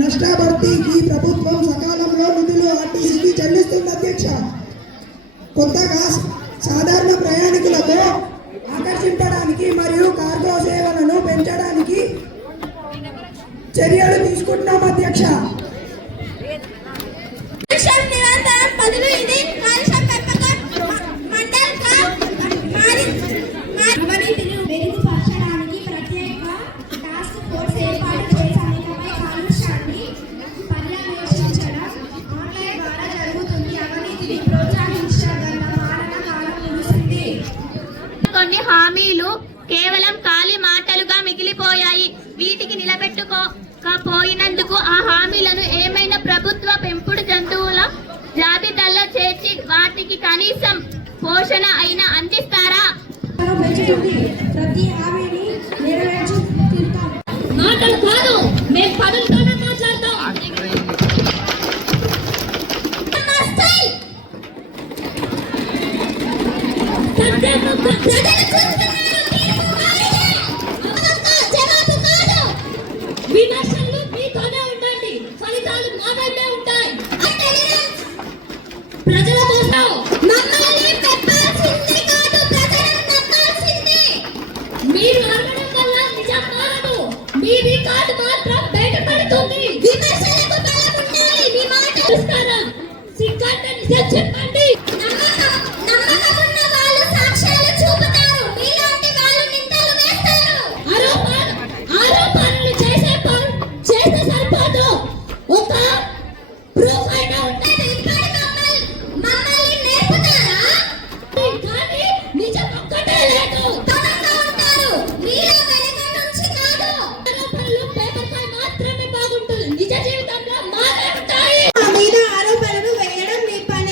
నష్టభర్తీకి ప్రభుత్వం సకాలంలో నిధులు ఆర్టీసీకి చెల్లిస్తుంది అధ్యక్ష. కొత్తగా సాధారణ ప్రయాణికులకు ఆకర్షించడానికి మరియు కార్గో సేవలను పెంచడానికి చర్యలు తీసుకుంటున్నాం అధ్యక్ష. మెరుగుపరచడానికి ప్రత్యేక టాస్క్ ఫోర్స్ ఏర్పాటు చేశారు. కాలుష్యాన్ని పర్యవేక్షించడం ఆన్లైన్ ద్వారా జరుగుతుంది. అవినీతిని ప్రోత్సహించగల పాలన కాలం ముగిసింది. కొన్ని హామీలు కేవలం ఖాళీ మాటలుగా మిగిలిపోయాయి. వీటికి నిలబెట్టుకోకపోయినందుకు ఆ హామీలను ఏమైనా ప్రభుత్వ పెంపుడు జంతువుల జాబితాలో చేర్చి వాటికి కనీసం పోషణ అయినా అందిస్తారా? ప్రతి హామీని నెరవేర్చి తీరుతాం. మాటలు కాదు, మేము పనులతోనే మాట్లాడతాం. విమర్శలు మీతోనే ఉండండి, ఫలితాలు మా వైపే ఉంటాయి. ప్రజల కోసం మమ్మల్ని పెట్టాల్సింది కాదు, ప్రజలను నమ్మాల్సింది. మీరు అడగడం వల్ల నిజం మారదు, మీ రికార్డు మాత్రం బయటపడుతుంది. విమర్శలకు బలం ఉండాలి. మీ మాట చూస్తారా? సిగ్గాంటే నిజం చెప్పండి. నమ్మకం ఉన్న వాళ్ళు సాక్ష్యాలు చూపుతారు, మీలాంటి వాళ్ళు నిందలు వేస్తారు. ఆరోపణలు చేస్తే సరిపోదు, ఒక ప్రూఫ్ అయినా ఉంటే మమ్మల్ని నేర్పుతారా? కానీ నిజం ఒక్కటే లేదు. తనంగా ఉంటారు, మీలో వెనక నుంచి కాదు. ఆరోపణలు పేపర్ పై మాత్రమే బాగుంటుంది, నిజ జీవితంలో మాట్లాడతాయి. మా మీద ఆరోపణలు వేయడం మీ పని.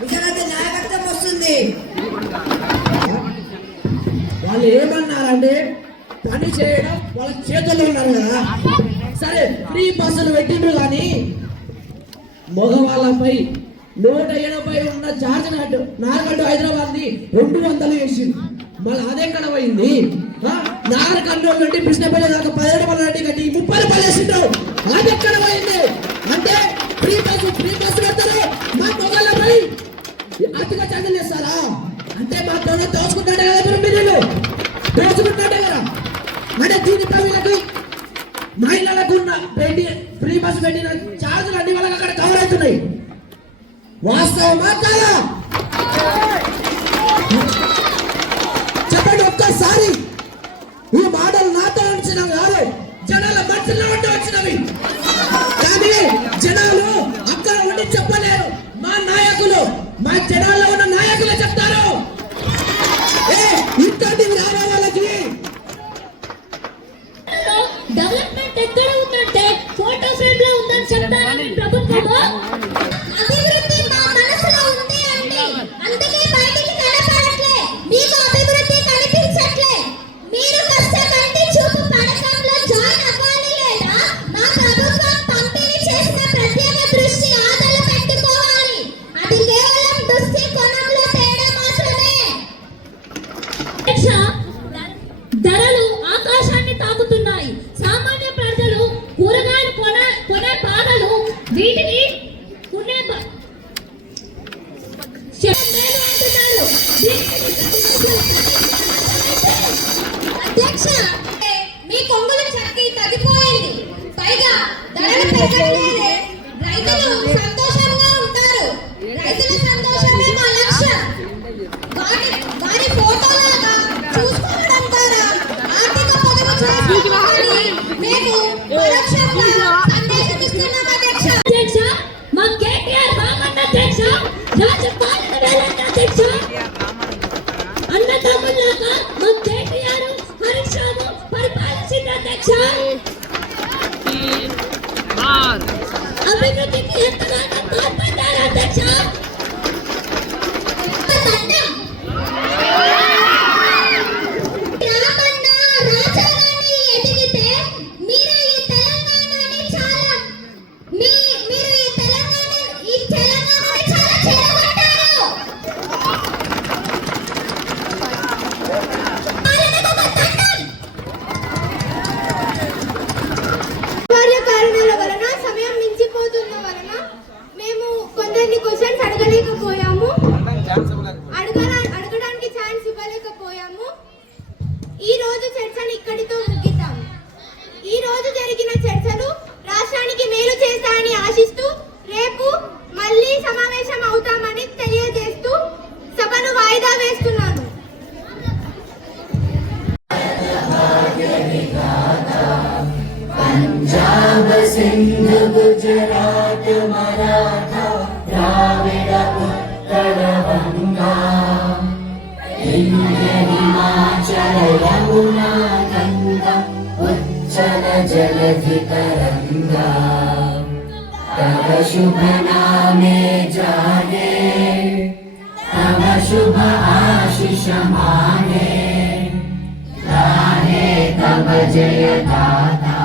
విశాలత నాయకత్వం వస్తుంది. వాళ్ళు ఏమన్నారంటే పని చేయడం వాళ్ళ చేతుల్లో ఉన్నారు కదా. సరే ఫ్రీ బస్సులు పెట్టిండ్రు కానీ మగవాళ్ళపై 180 ఉన్న చార్జ్ నార్కట్టు హైదరాబాద్ ని 200 వేసింది. మళ్ళీ అదెక్కడ పోయింది? నార్కట్టు కట్టి కృష్ణపల్లి దాకా 17 రూపాయలు కట్టి 30 రూపాయలు వేసిండ్రు. అదెక్కడ పోయింది? అంటే ఫ్రీ బస్సు పెడతారు, మా మొగలపై అతిగా ఛార్జీలు చేస్తారా? అంటే మా దోచుకుంటాడే కదా మీరు దోచుకుంటాడే కదా. అంటే దీనిపై వీళ్ళకి మహిళలకు ఉన్న ఫ్రీ బస్ పెట్టిన ఛార్జీలు అన్ని వాళ్ళకి అక్కడ కవర్ అవుతున్నాయి. వాస్తవమా కాదా? చెప్పండి ఒక్కసారి. ఈ మాటలు నాతో వచ్చినవి కాదు, జనాల మనసులో ఉండి వచ్చినవి. కానీ జనాలు అక్కడ ఉండి చెప్పలేరు. మా నాయకులు, మా జనాల్లో ఉన్న నాయకులే చెప్తారు. ఇంతటి రావే వాళ్ళకి డెవలప్మెంట్ ఎక్కడ ఉందంటే ఫోటో ఫ్రేమ్ లో ఉందని చెప్తారని ప్రభుత్వము. అభివృద్ధి మా మనసులో ఉంది అండి, అందుకే బయటికి కనపడట్లే. మీకు అభివృద్ధి కనిపించట్లే. మీరు కష్టపడి చూపు పథకంలో జాయిన్ అవ్వాలి లేదా మా ప్రభుత్వం పంపిణీ చేసిన ప్రత్యేక దృష్టి ఆదలు పెట్టుకోవాలి. అది కేవలం దృష్టి కోణంలో తేడా మాత్రమే. ధరలు ఆకాశాన్ని తాకుతున్నాయి. సామాన్య ప్రజలు కూరగాయలు కొనే బాధలు, వీటిని కొనే అధ్యక్ష, మీ కొంగులు చక్కి తగ్గిపోయింది. పైగా ధరలు పెరగట్లేదే. రైతులు సంతోషంగా ఉంటారు. రైతుల సంతోషమే మా లక్ష్యం. వారి ఫోటోలాగా చూసుకోవడం ద్వారా ఆర్థిక పదవి చేసుకోవాలని మేము పరోక్షంగా సందేశం ఇస్తున్నాం అధ్యక్ష. అధ్యక్ష, మా కేటీఆర్ రామన్న అధ్యక్ష, రాజపాలన వేలంట అధ్యక్ష. అన్నదమ్ముల్లాగా మా కేటీఆర్ హరీష్ రావు పరిపాలించిన అధ్యక్ష. అభివృద్ధికి ఎంతగానో తోడ్పడ్డారు అధ్యక్ష. కారణాల వలన సమయం మించిపోతున్న వలన మేము కొందరిని క్వశ్చన్స్ అడగలేకపోయాము, అడగడానికి ఛాన్స్ ఇవ్వలేకపోయాము. ఈ రోజు చర్చను ఇక్కడితో ముగిద్దాం. ఈ రోజు జరిగిన చర్చలు రాష్ట్రానికి మేలు చేస్తాయని ఆశిస్తూ రేపు మళ్ళీ సమావేశం అవుతామని తెలియజేస్తూ సభను వాయిదా వేస్తున్నాను. पंजाब सिंध गुजरात मराठा द्राविड उत्कल गंगा विंध्य हिमाचल यमुना गंगा उच्चल जलधि तरंगा तव शुभ नामे जागे तव शुभ आशीष माने गाहे तव जय दाता